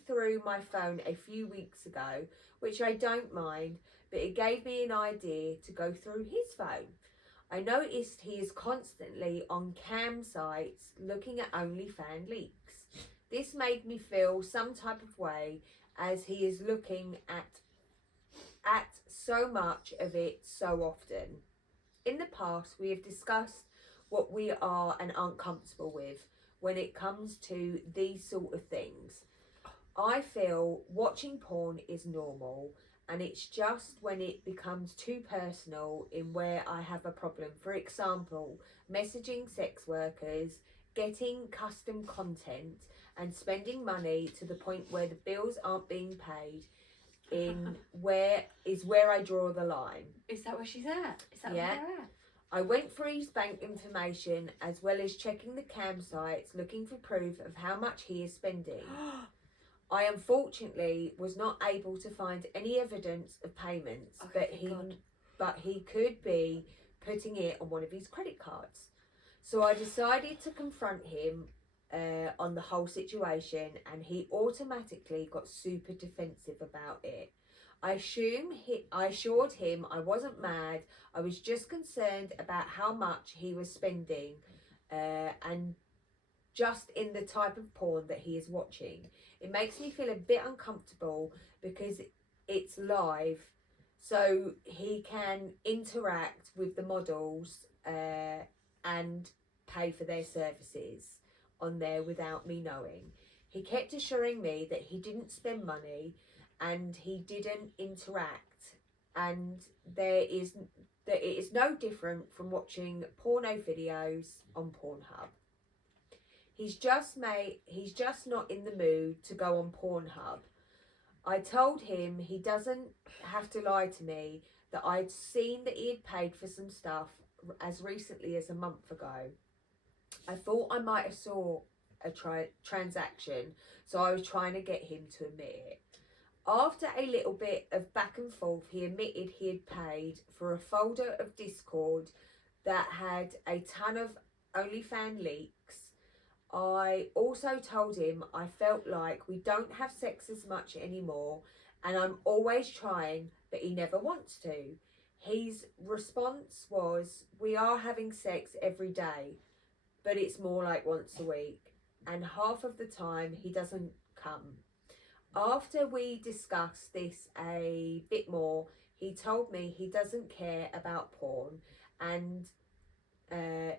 through my phone a few weeks ago, which I don't mind, but it gave me an idea to go through his phone. I noticed he is constantly on cam sites looking at OnlyFans leaks. This made me feel some type of way as he is looking at so much of it so often. In the past, we have discussed what we are and aren't comfortable with when it comes to these sort of things. I feel watching porn is normal, and it's just when it becomes too personal in where I have a problem. For example, messaging sex workers, getting custom content, and spending money to the point where the bills aren't being paid where I draw the line. Is that where she's at? Is that Yeah. where they're at? I went through his bank information as well as checking the cam sites looking for proof of how much he is spending. I unfortunately was not able to find any evidence of payments, Oh, but thank God. he could be putting it on one of his credit cards. So I decided to confront him on the whole situation, and he automatically got super defensive about it. I assured him I wasn't mad, I was just concerned about how much he was spending and just in the type of porn that he is watching. It makes me feel a bit uncomfortable because it's live, so he can interact with the models and pay for their services on there without me knowing. He kept assuring me that he didn't spend money and he didn't interact, and it is no different from watching porno videos on Pornhub. He's just not in the mood to go on Pornhub. I told him he doesn't have to lie to me, that I'd seen that he had paid for some stuff as recently as a month ago. I thought I might have saw a transaction, so I was trying to get him to admit it. After a little bit of back and forth, he admitted he had paid for a folder of Discord that had a ton of OnlyFans leaks. I also told him I felt like we don't have sex as much anymore and I'm always trying, but he never wants to. His response was, we are having sex every day, but it's more like once a week, and half of the time he doesn't come. After we discussed this a bit more, he told me he doesn't care about porn and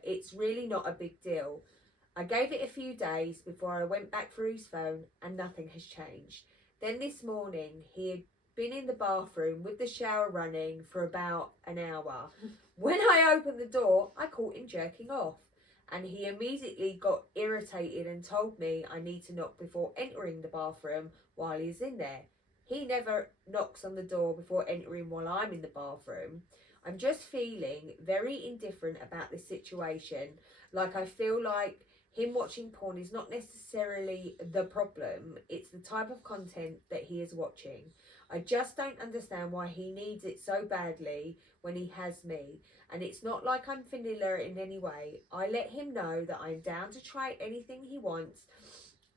it's really not a big deal. I gave it a few days before I went back through his phone and nothing has changed. Then this morning he had been in the bathroom with the shower running for about an hour. When I opened the door, I caught him jerking off and he immediately got irritated and told me I need to knock before entering the bathroom while he's in there. He never knocks on the door before entering while I'm in the bathroom. I'm just feeling very indifferent about this situation. Like I feel like him watching porn is not necessarily the problem. It's the type of content that he is watching. I just don't understand why he needs it so badly when he has me. And it's not like I'm vanilla in any way. I let him know that I'm down to try anything he wants.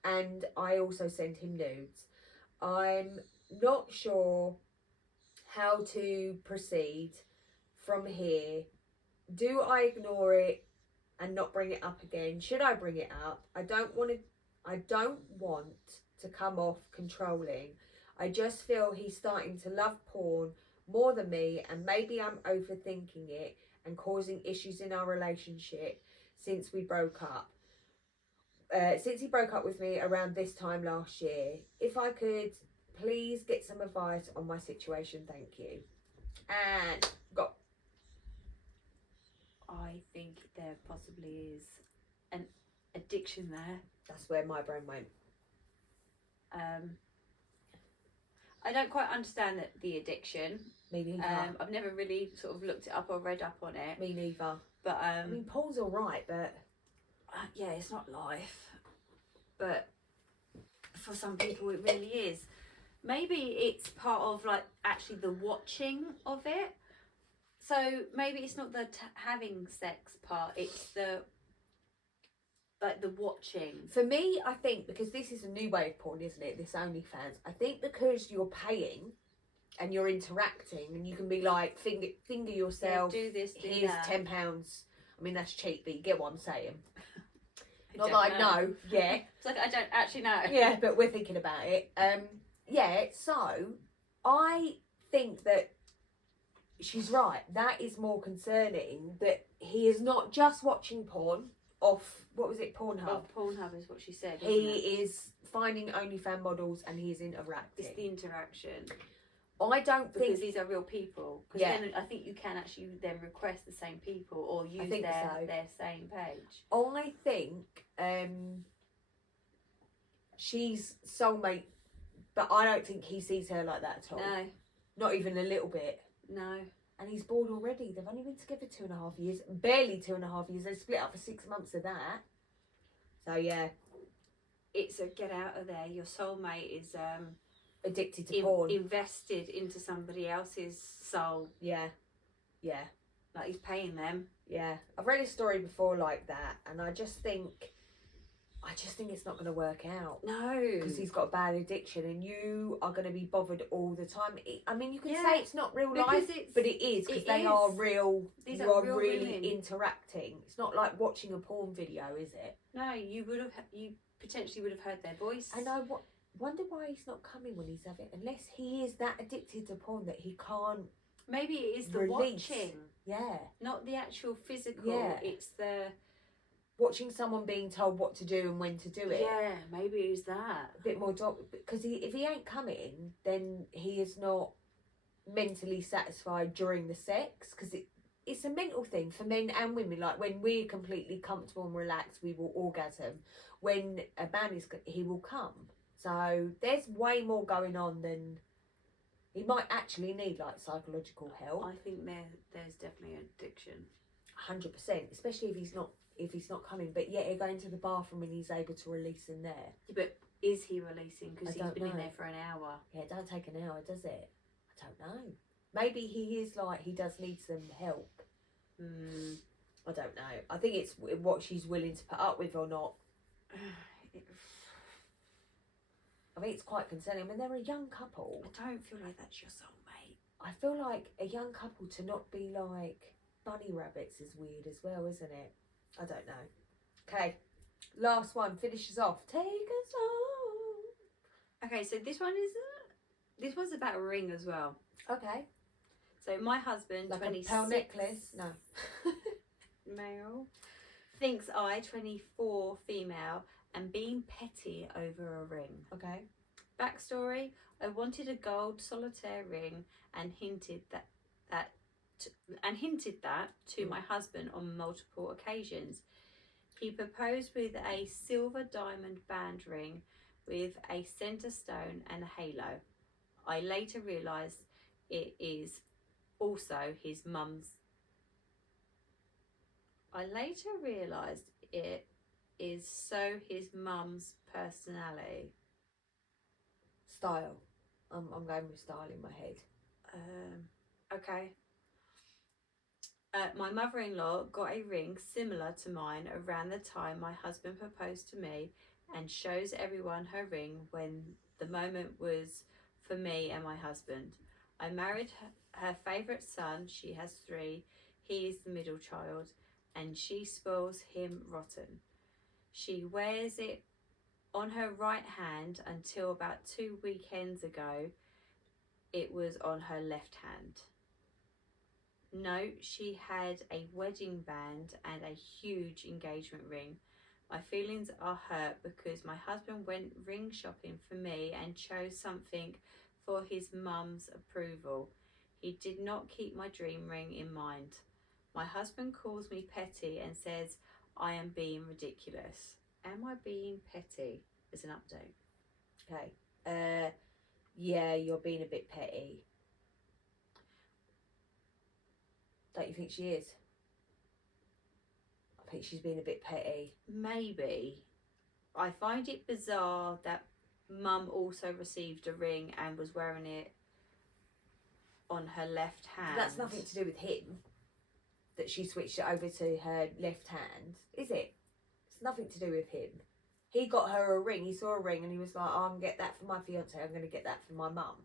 And I also send him nudes. I'm not sure how to proceed from here. Do I ignore it and not bring it up again? Should I bring it up? I don't want to come off controlling. I just feel he's starting to love porn more than me, and maybe I'm overthinking it and causing issues in our relationship since we broke up. Since he broke up with me around this time last year. If I could please get some advice on my situation, thank you. And got. I think there possibly is an addiction there. That's where my brain went. I don't quite understand the addiction. Me neither. I've never really sort of looked it up or read up on it. Me neither. But I mean, porn's all right, but yeah, it's not life. But for some people, it really is. Maybe it's part of like actually the watching of it. So maybe it's not the having sex part, it's the watching. For me, I think, because this is a new way of porn, isn't it? This OnlyFans. I think because you're paying and you're interacting and you can be like, finger yourself. Yeah, do this, do here's that. £10. I mean, that's cheap, but you get what I'm saying. Not don't that I know yet. It's like, I don't actually know. Yeah, but we're thinking about it. Yeah, so I think that she's right. That is more concerning, that he is not just watching porn off, what was it, Pornhub? Well, Pornhub is what she said. He isn't it? is finding OnlyFans models and he is interacting. It's the interaction. I don't Because think... these are real people. Because Yeah. then I think you can actually then request the same people or use think their so. same page. I think she's soulmate, but I don't think he sees her like that at all. No, Not even a little bit. no. And he's bored already. They've only been together 2.5 years. Barely 2.5 years. They split up for 6 months of that. So, yeah. It's a get out of there. Your soulmate is Addicted to porn. invested into somebody else's soul. Yeah. Yeah. Like he's paying them. Yeah. I've read a story before like that. And I just think it's not going to work out. No. Because he's got a bad addiction and you are going to be bothered all the time. I mean, you can Yeah. say it's not real Because life, it's- but it is, because it they is. are real. These you are are real really women. interacting. It's not like watching a porn video, is it? No, you potentially would have heard their voice. And I wonder why he's not coming when he's having, unless he is that addicted to porn that he can't. Maybe it is the Release. watching, Yeah. not the actual physical. Yeah. It's the Watching someone being told what to do and when to do it. yeah. Maybe it's that. A bit more because if he ain't coming, then he is not mentally satisfied during the sex, because it's a mental thing for men and women. Like when we're completely comfortable and relaxed, we will orgasm. When a man is, he will come. So there's way more going on than he might actually need, like psychological help. I think there's definitely an addiction. 100%, especially if he's not coming. But yet he'll go into the bathroom and he's able to release in there. Yeah, but is he releasing? Because I he's don't been in know. there for an hour. Yeah, it don't take an hour, does it? I don't know. Maybe he is like, he does need some help. I don't know. I think it's what she's willing to put up with or not. I mean, it's quite concerning. I mean, they're a young couple. I don't feel like that's your soulmate. I feel like a young couple to not be like bunny rabbits is weird as well, isn't it? I don't know. Okay, last one finishes off. Take us home. Okay, so this one's about a ring as well. Okay. So my husband, Like 26, a pearl necklace? No. male, thinks I, 24, female, am being petty over a ring. Okay. Backstory: I wanted a gold solitaire ring and hinted that to my husband on multiple occasions. He proposed with a silver diamond band ring with a centre stone and a halo. I later realised it is also his mum's. His mum's personality. Style. I'm going with style in my head. Okay. My mother-in-law got a ring similar to mine around the time my husband proposed to me and shows everyone her ring when the moment was for me and my husband. I married her favourite son. She has 3. He is the middle child and she spoils him rotten. She wears it on her right hand until about 2 weekends ago it was on her left hand. No, she had a wedding band and a huge engagement ring. My feelings are hurt because my husband went ring shopping for me and chose something for his mum's approval. He did not keep my dream ring in mind. My husband calls me petty and says I am being ridiculous. Am I being petty? As an update. Okay. Yeah, you're being a bit petty. Don't you think she is? I think she's being a bit petty. Maybe. I find it bizarre that Mum also received a ring and was wearing it on her left hand. That's nothing to do with him. That she switched it over to her left hand, is it? It's nothing to do with him. He got her a ring. He saw a ring and he was like, oh, I'm going to get that for my fiance. I'm going to get that for my mum.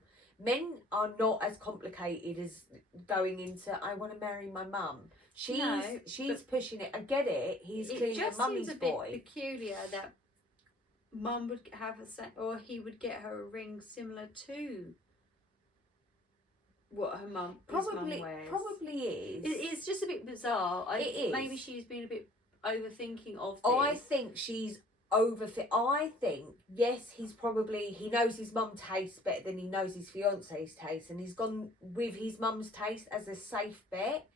Men are not as complicated as going into, I want to marry my mum. She's pushing it. I get it. He's clearly a mummy's boy. It just seems a bit peculiar that Mum would have or he would get her a ring similar to what her mum wears. Probably is. It's just a bit bizarre. It is. Maybe she's been a bit overthinking of this. I think she's overfit. I think, yes, he knows his mum tastes better than he knows his fiance's taste, and he's gone with his mum's taste as a safe bet,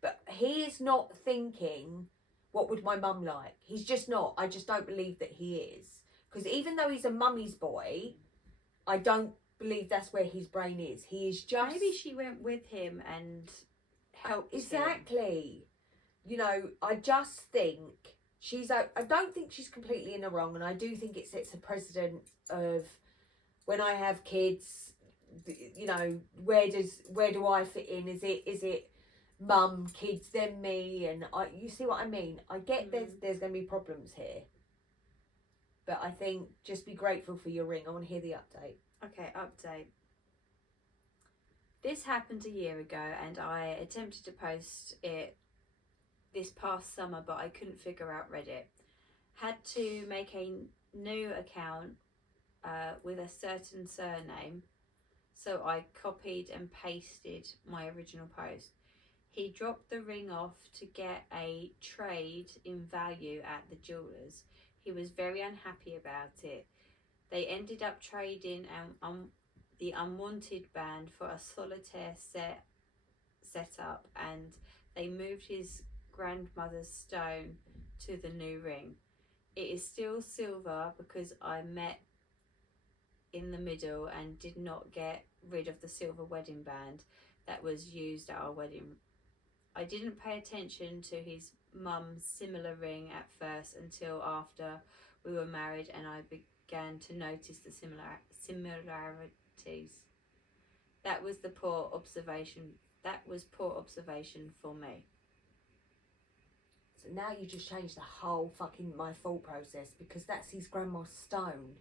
but he is not thinking, what would my mum like? He's just not. I just don't believe that he is, because even though he's a mummy's boy, I don't believe that's where his brain is. He is just... Maybe she went with him and helped Exactly. You know, I just think I don't think she's completely in the wrong, and I do think it sets a precedent of when I have kids, you know, where do I fit in? Is it mum, kids, then me? And you see what I mean? I get there's going to be problems here, but I think just be grateful for your ring. I want to hear the update. Okay, update. This happened a year ago and I attempted to post it this past summer, but I couldn't figure out Reddit. Had to make a new account with a certain surname, so I copied and pasted my original post. He dropped the ring off to get a trade in value at the jewellers. He was very unhappy about it. They ended up trading the unwanted band for a solitaire setup, and they moved his grandmother's stone to the new ring. It is still silver because I met in the middle and did not get rid of the silver wedding band that was used at our wedding. I didn't pay attention to his mum's similar ring at first until after we were married, and I began to notice the similarities. That was poor observation for me. So now you just changed the whole fucking my thought process, because that's his grandma's stone.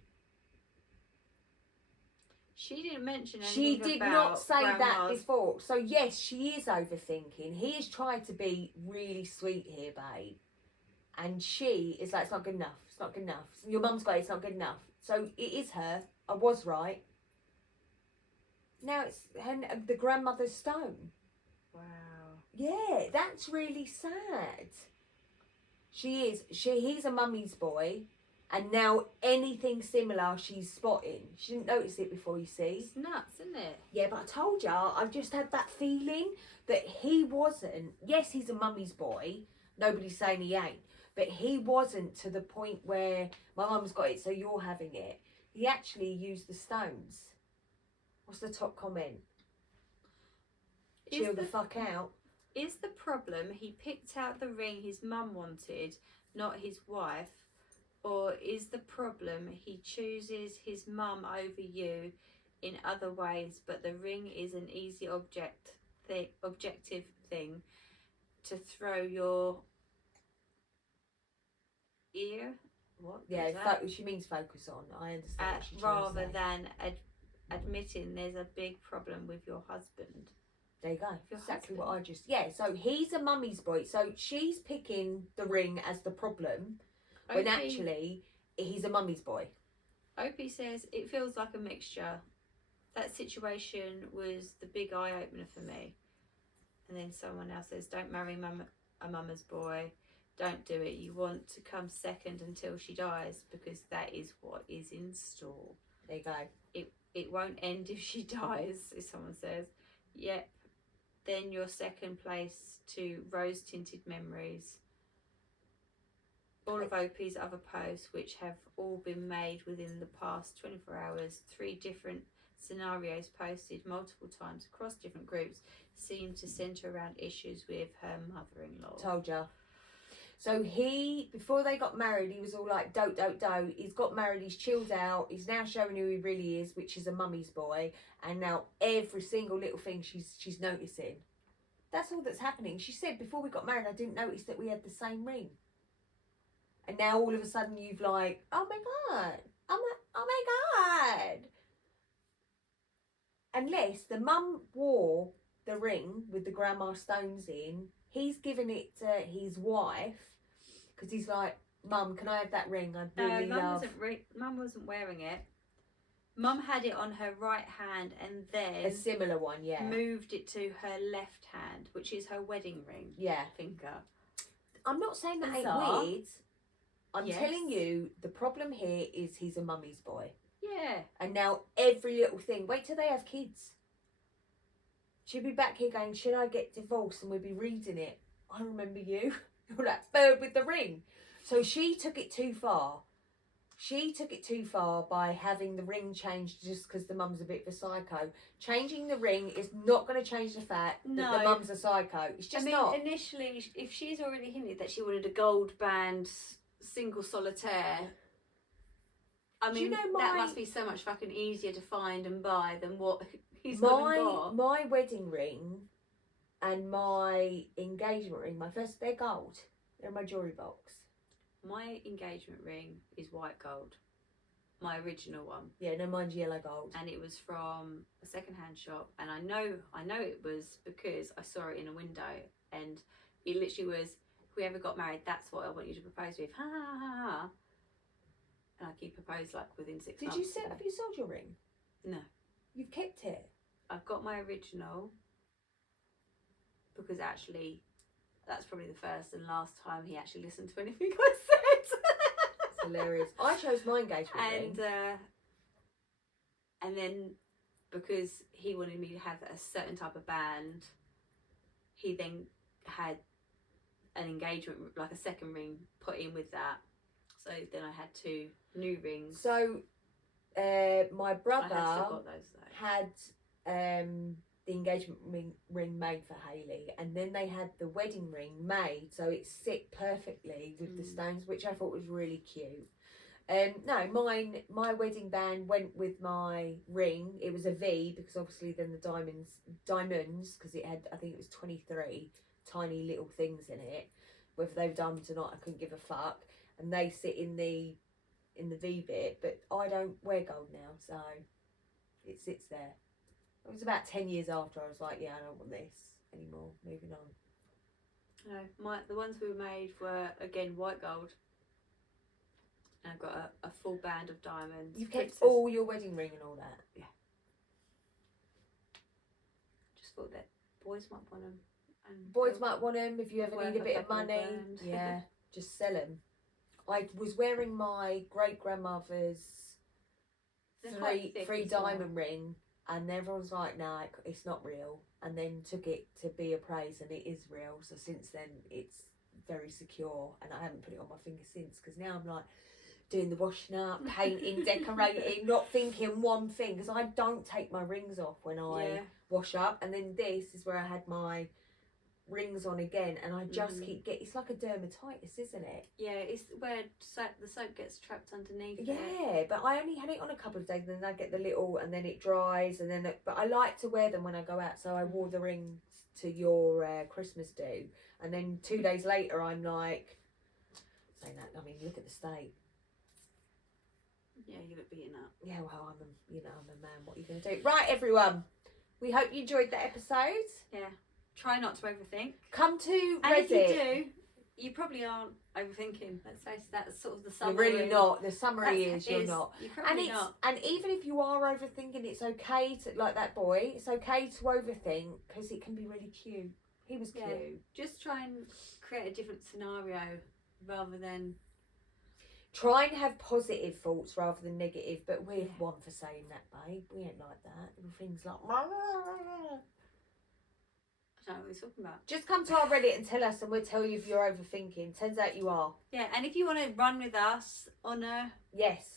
She didn't mention anything. She did about not say that grandma's... before. So yes, she is overthinking. He has tried to be really sweet here, babe. And she is like, it's not good enough. It's not good enough. Your mum's got it, it's not good enough. So it is her. I was right. Now it's the grandmother's stone. Wow. Yeah, that's really sad. He's a mummy's boy, and now anything similar she's spotting. She didn't notice it before, you see. It's nuts, isn't it? Yeah, but I told you, I've just had that feeling that he wasn't. Yes, he's a mummy's boy. Nobody's saying he ain't. But he wasn't to the point where my mum's got it, so you're having it. He actually used the stones. What's the top comment? Chill the fuck out. Is the problem he picked out the ring his mum wanted, not his wife? Or is the problem he chooses his mum over you in other ways, but the ring is an easy objective thing to throw your ear? What? Yeah, she means focus on. I understand. What she's rather trying to say. than admitting there's a big problem with your husband. There you go. Your Exactly husband. what I just... Yeah, so he's a mummy's boy. So she's picking the ring as the problem, when actually he's a mummy's boy. Opie says, it feels like a mixture. That situation was the big eye-opener for me. And then someone else says, don't marry a mama's boy. Don't do it. You want to come second until she dies, because that is what is in store. There you go. It won't end if she dies, if someone says. Yep. Then your second place to rose-tinted memories. All of Opie's other posts, which have all been made within the past 24 hours, 3 different scenarios posted multiple times across different groups, seem to centre around issues with her mother-in-law. Told ya. So before they got married, he was all like, dote, dote, dote. He's got married, he's chilled out. He's now showing who he really is, which is a mummy's boy. And now every single little thing she's noticing. That's all that's happening. She said, before we got married, I didn't notice that we had the same ring. And now all of a sudden you've like, oh my God. Oh my God. Unless the mum wore the ring with the grandma stones in, he's given it to his wife, because he's like, Mum, can I have that ring? I really love... Mum wasn't wearing it. Mum had it on her right hand and then... A similar one, yeah. Moved it to her left hand, which is her wedding ring. Yeah. Finger. I'm not saying that Bizarre. ain't weird. I'm telling you, the problem here is he's a mummy's boy. Yeah. And now every little thing... Wait till they have kids. She'll be back here going, should I get divorced? And we'll be reading it. I remember you. You're that bird with the ring. So she took it too far. She took it too far by having the ring changed just because the mum's a bit of a psycho. Changing the ring is not going to change the fact that the mum's a psycho. It's just not. Initially, if she's already hinted that she wanted a gold band single solitaire, I mean, that must be so much fucking easier to find and buy than what he's got. My wedding ring and my engagement ring, they're gold. They're in my jewellery box. My engagement ring is white gold. My original one. Yeah, no, mine's yellow gold. And it was from a second-hand shop. And I know it was because I saw it in a window. And it literally was, if we ever got married, that's what I want you to propose with. Ha ha ha ha. And I keep proposed like within 6 months. Have you sold your ring? No. You've kept it? I've got my original. Because actually... that's probably the first and last time he actually listened to anything I said. It's hilarious. I chose my engagement ring. And then because he wanted me to have a certain type of band, he then had an engagement, like a second ring put in with that. So then I had 2 new rings. So my I brother have still got those though. had the engagement ring made for Hayley, and then they had the wedding ring made, so it sit perfectly with the stones, which I thought was really cute. No, my wedding band went with my ring. It was a V because obviously then the diamonds, because it had, I think it was 23 tiny little things in it. Whether they were diamonds or not, I couldn't give a fuck. And they sit in the V bit, but I don't wear gold now, so it sits there. It was about 10 years after I was like, yeah, I don't want this anymore. Moving on. No, the ones we made were again white gold. And I've got a full band of diamonds. You've kept princess. all your wedding ring and all that? Yeah. Just thought that boys might want them. And Boys might want them if you ever worth need a bit of couple money. grand. Yeah, just sell them. I was wearing my great grandmother's They're quite thick three as well. diamond ring, and everyone was like, "No, it's not real." And then took it to be appraised, and it is real. So since then, it's very secure, and I haven't put it on my finger since, because now I'm like doing the washing up, painting, decorating, not thinking one thing, because I don't take my rings off when I wash up. And then this is where I had my rings on again, and I just keep getting, it's like a dermatitis, isn't it? Yeah, it's where the soap gets trapped underneath. Yeah, but I only had it on a couple of days, and then I get the little, and then it dries, and then but I like to wear them when I go out, so I wore the rings to your Christmas do, and then 2 days later I'm like saying that, I mean, look at the state. Yeah, you look beaten up. Yeah, well, I'm a man, what are you going to do? Right, everyone, we hope you enjoyed that episode. Yeah. Try not to overthink. Come to And Reddit. if you do, you probably aren't overthinking. Let's face it, that's sort of the You're summary. really not. The summary is you're not. You're And probably it's not. and even if you are overthinking, it's okay to, like that boy, it's okay to overthink, because it can be really cute. He was cute. Yeah. Just try and create a different scenario rather than. Try and have positive thoughts rather than negative, but we're one for saying that, babe. We ain't like that. Things like I don't know what you're talking about. just come to our Reddit and tell us, and we'll tell you if you're overthinking. Turns out you are. Yeah, and if you want to run with us on a Yes.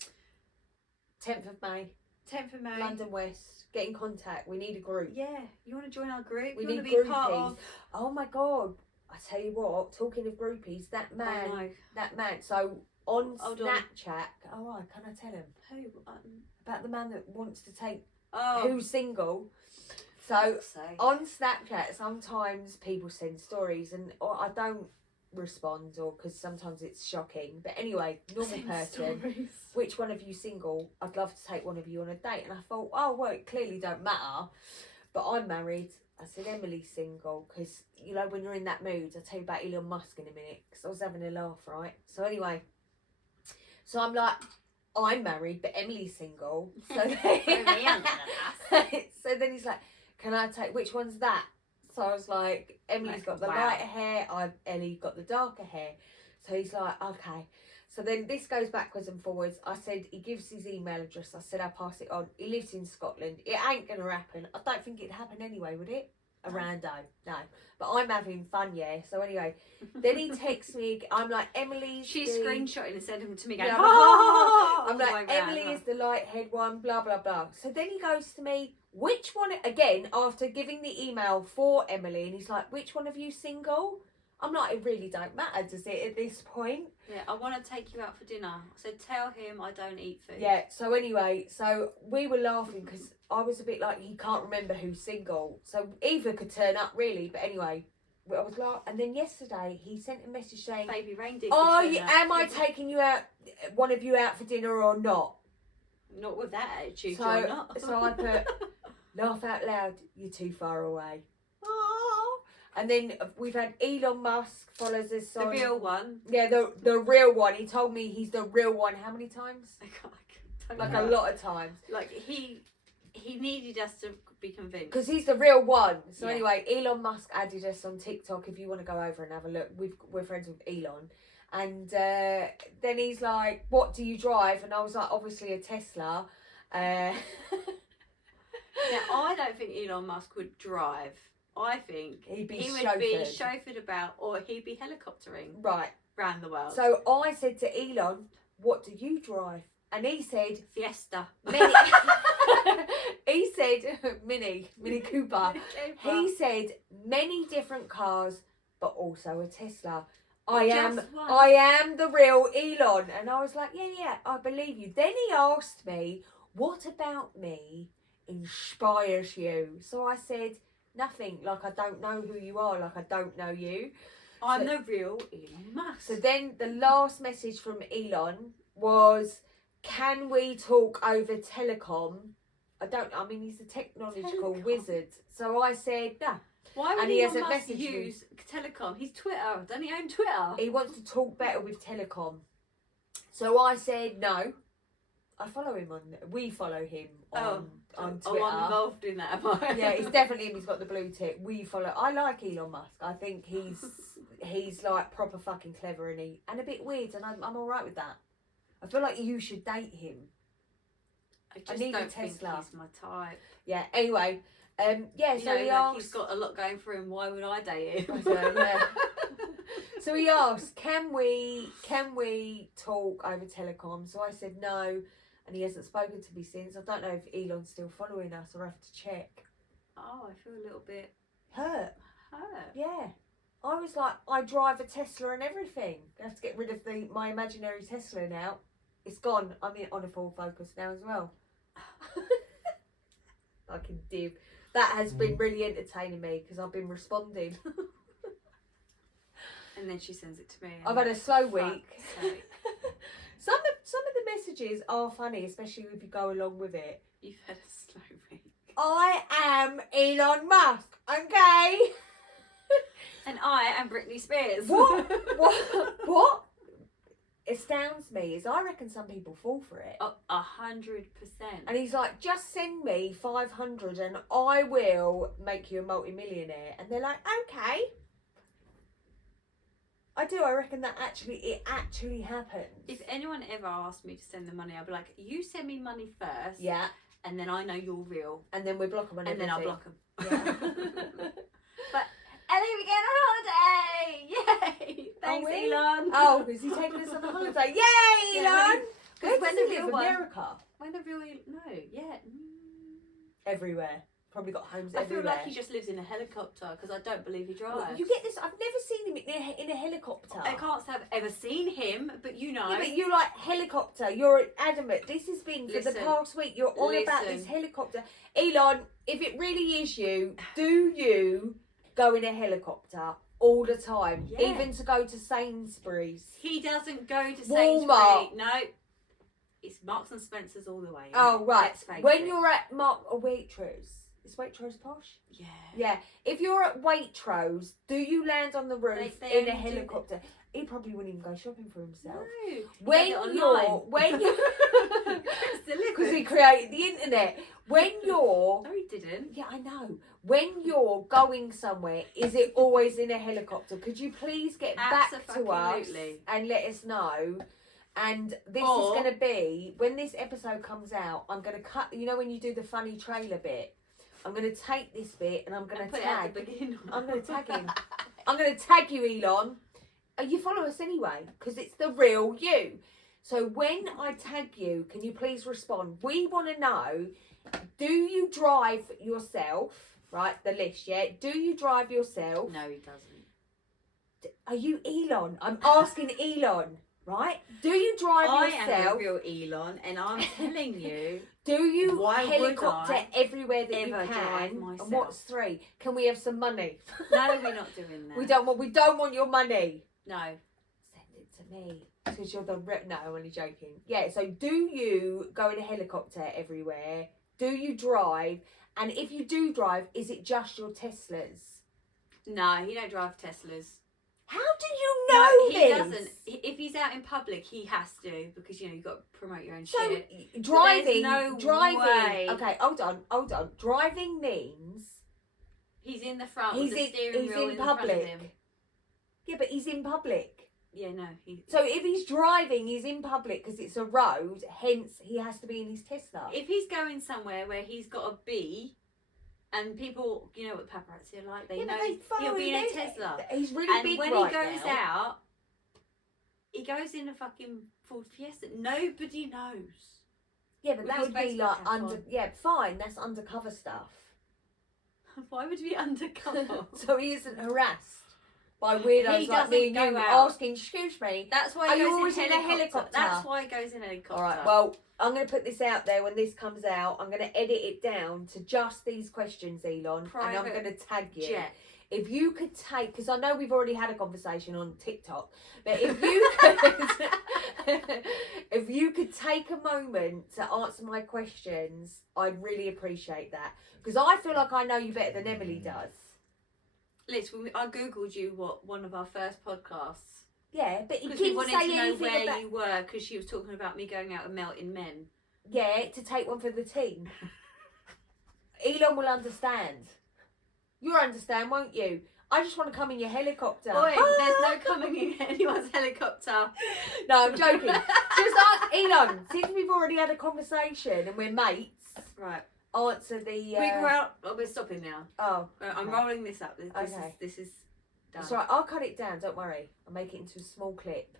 10th of May, 10th of May. London West. Get in contact. We need a group. Yeah, you want to join our group? We you want need to be part groupies. of. Oh my god! I tell you what. Talking of groupies, that man, Oh, no. that man. So on Hold on. Snapchat. Oh, right, can I tell him Who? about the man that wants to take Oh, who's single? So fuck's sake. on Snapchat, sometimes people send stories, and or I don't respond, or because sometimes it's shocking. But anyway, normal Send person. stories. Which one of you single? I'd love to take one of you on a date. And I thought, oh well, it clearly don't matter. But I'm married. I said Emily's single, because you know when you're in that mood. I'll tell you about Elon Musk in a minute, because I was having a laugh, right? So anyway, so I'm like, I'm married, but Emily's single. So Throw me under the bus. so then he's like, can I take, which one's that? So I was like, Emily's got the Wow. lighter hair, Ellie got the darker hair. So he's like, okay. So then this goes backwards and forwards. I said, he gives his email address. I said, I'll pass it on. He lives in Scotland. It ain't going to happen. I don't think it'd happen anyway, would it? A rando. No. But I'm having fun, yeah. So anyway, then he texts me. I'm like, Emily's She's the... screenshotting and sending them to me going, Yeah, oh! I'm like, Emily is the light head one, blah, blah, blah. So then he goes to me, which one, again, after giving the email for Emily, and he's like, which one of you single? I'm like, it really don't matter, does it, at this point? Yeah, I want to take you out for dinner. So tell him I don't eat food. Yeah, so anyway, so we were laughing because I was a bit like, he can't remember who's single. So either could turn up, really. But anyway, I was like, and then yesterday he sent a message saying, Baby reindeer. oh, could turn up. am I taking you out, one of you out for dinner or not? Not with that attitude, So, you're not. so I put, laugh out loud, you're too far away. Oh. And then we've had Elon Musk follows us The on. real one. Yeah, the real one. He told me he's the real one. How many times? I don't Like know. a lot of times. Like he needed us to be convinced. Because he's the real one. So Yeah. anyway, Elon Musk added us on TikTok. If you want to go over and have a look, we're friends with Elon. And then he's like, what do you drive? And I was like, obviously a Tesla. Now, I don't think Elon Musk would drive. I think He'd be he would chauffeured. be chauffeured about, or he'd be helicoptering Right. around the world. So I said to Elon, what do you drive? And he said, Fiesta. Mini. He said, Mini Cooper. He said many different cars, but also a Tesla. I am the real Elon. And I was like, yeah, I believe you. Then he asked me, what about me inspires you? So I said, nothing. Like, I don't know who you are. Like, I don't know you. I'm the real Elon Musk. So then the last message from Elon was, can we talk over telecom? I mean, he's a technological wizard. So I said, no. Why would And he Elon hasn't Musk messaged me. use telecom? He's Twitter. Don't he own Twitter? He wants to talk better with telecom. So I said, no. I follow him we follow him on Twitter. Oh, I'm involved in that, am I? Yeah, it's definitely him. He's got the blue tick. I like Elon Musk. I think he's like proper fucking clever and a bit weird, and I'm all right with that. I feel like you should date him. I just need a don't think Tesla. he's my type. Yeah. Anyway, You so know, he like, asked. he's got a lot going for him. Why would I date him? So, yeah. So he asked, can we talk over telecom? So I said no, and he hasn't spoken to me since. I don't know if Elon's still following us, or I have to check. Oh, I feel a little bit Hurt. hurt. Yeah. I was like, I drive a Tesla and everything. I have to get rid of my imaginary Tesla now. It's gone. I'm on a full focus now as well. Fucking div. That has been really entertaining me because I've been responding. And then she sends it to me. I've had a slow Fuck's week. sake. Some of the messages are funny, especially if you go along with it. You've had a slow week. I am Elon Musk, okay? And I am Britney Spears. What astounds me is I reckon some people fall for it. 100%. And he's like, just send me 500 and I will make you a multi-millionaire. And they're like, okay. I do. I reckon that it actually happens. If anyone ever asked me to send them money, I'd be like, you send me money first. Yeah. And then I know you're real. And then we block them on And everything. then I'll block them. Yeah. But, and then we get on holiday! Yay! Thanks, we? Elon. Oh, is he taking us on a holiday? Yay, Yeah, Elon! Because Where when does the he live? real one- America? When the real... No, yeah. Everywhere. Probably got homes I feel everywhere. like he just lives in a helicopter because I don't believe he drives. Well, you get this. I've never seen him in a helicopter. I can't say I've ever seen him, but you know. Yeah, but you like helicopter. You're adamant. This has been for the Listen, past week. You're on about this listen. helicopter. Elon, if it really is you, do you go in a helicopter all the time? Yeah. Even to go to Sainsbury's? He doesn't go to Walmart. Sainsbury's. No. It's Marks and Spencer's all the way. Oh, right. Let's face When it. you're at Waitrose. Is Waitrose posh? Yeah. Yeah. If you're at Waitrose, do you land on the roof They in a only do helicopter? He probably wouldn't even go shopping for himself. No. When He does it you're, online. when you, It's delivered. because he created the internet. When you're, No, he didn't. yeah, I know. When you're going somewhere, is it always in a helicopter? Could you please get back to us Abso-fucking-lutely. and let us know? And this Or- is going to be, when this episode comes out, I'm going to cut, you know when you do the funny trailer bit? I'm going to take this bit and I'm going And to put it at tag. the beginning. I'm going to tag him. I'm going to tag you, Elon. You follow us anyway, because it's the real you. So when I tag you, can you please respond? We want to know, do you drive yourself? Right, the list, yeah? Do you drive yourself? No, he doesn't. Are you Elon? I'm asking Elon, right? Do you drive I yourself? am the real Elon, and I'm telling you, Do you Why would helicopter I everywhere that you ever drive can? myself? And what's 3? Can we have some money? no, we're not doing that. We don't want your money. No. Send it to me. Because you're the no, I'm only joking. Yeah, so do you go in a helicopter everywhere? Do you drive? And if you do drive, is it just your Teslas? No, he don't drive Teslas. How do you know he this? doesn't. If he's out in public, he has to because you know you've got to promote your own So shit. driving, no driving. way. Okay, hold on. Driving means He's in the front he's with the steering he's wheel in front of public. him. Yeah, but he's in public. Yeah, no. He, So if he's driving, he's in public because it's a road. Hence, he has to be in his Tesla. if he's going somewhere where he's got to be, and people, you know what paparazzi are like, they Yeah, but know they follow he'll be in him. a Tesla. He's really And big when right he goes now. out, He goes in a fucking Ford Fiesta. Nobody knows. Yeah, but With that his would be baseball like cap under. on. Yeah, fine. That's undercover stuff. Why would he be undercover? So he isn't harassed by He weirdos like doesn't me and go you out. asking, "Excuse me." That's why Are he you goes always in a helicopter? That's why he goes in a helicopter. All right. Well, I'm going to put this out there when this comes out. I'm going to edit it down to just these questions, Elon, and I'm Private going to tag you. jet. If you could take, because I know we've already had a conversation on TikTok, but if you could, if you could take a moment to answer my questions, I'd really appreciate that. Because I feel like I know you better than Emily does. Liz, I googled you. One of our first podcasts. Yeah, but he Because we didn't wanted say to know anything where about. you were, because she was talking about me going out and melting men. Yeah, to take one for the team. Elon will understand. You'll understand, won't you? I just want to come in your helicopter. Oi, there's no coming in anyone's helicopter. No, I'm joking. Just ask Elon. Since we've already had a conversation and we're mates, Right. answer the. We're stopping now. Oh, I'm okay. rolling this up. Okay. This is done. That's right. I'll cut it down. Don't worry. I'll make it into a small clip.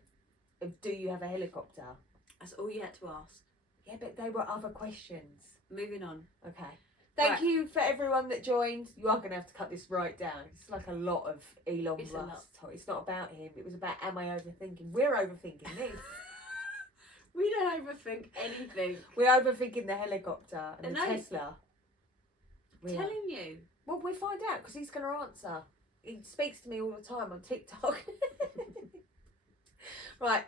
Of do you have a helicopter? That's all you had to ask. Yeah, but they were other questions. Moving on. Okay. Thank Right. you for everyone that joined. You are going to have to cut this right down. It's like a lot of Elon It's a lot. Musk. It's not about him. It was about am I overthinking? We're overthinking this. We don't overthink anything. We're overthinking the helicopter and the No. Tesla. I'm We are. telling you. Well, we'll find out because he's going to answer. He speaks to me all the time on TikTok. Right.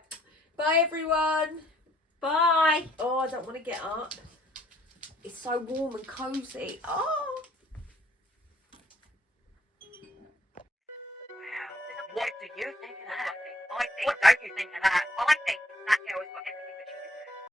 Bye, everyone. Bye. Oh, I don't want to get up. It's so warm and cozy. Oh.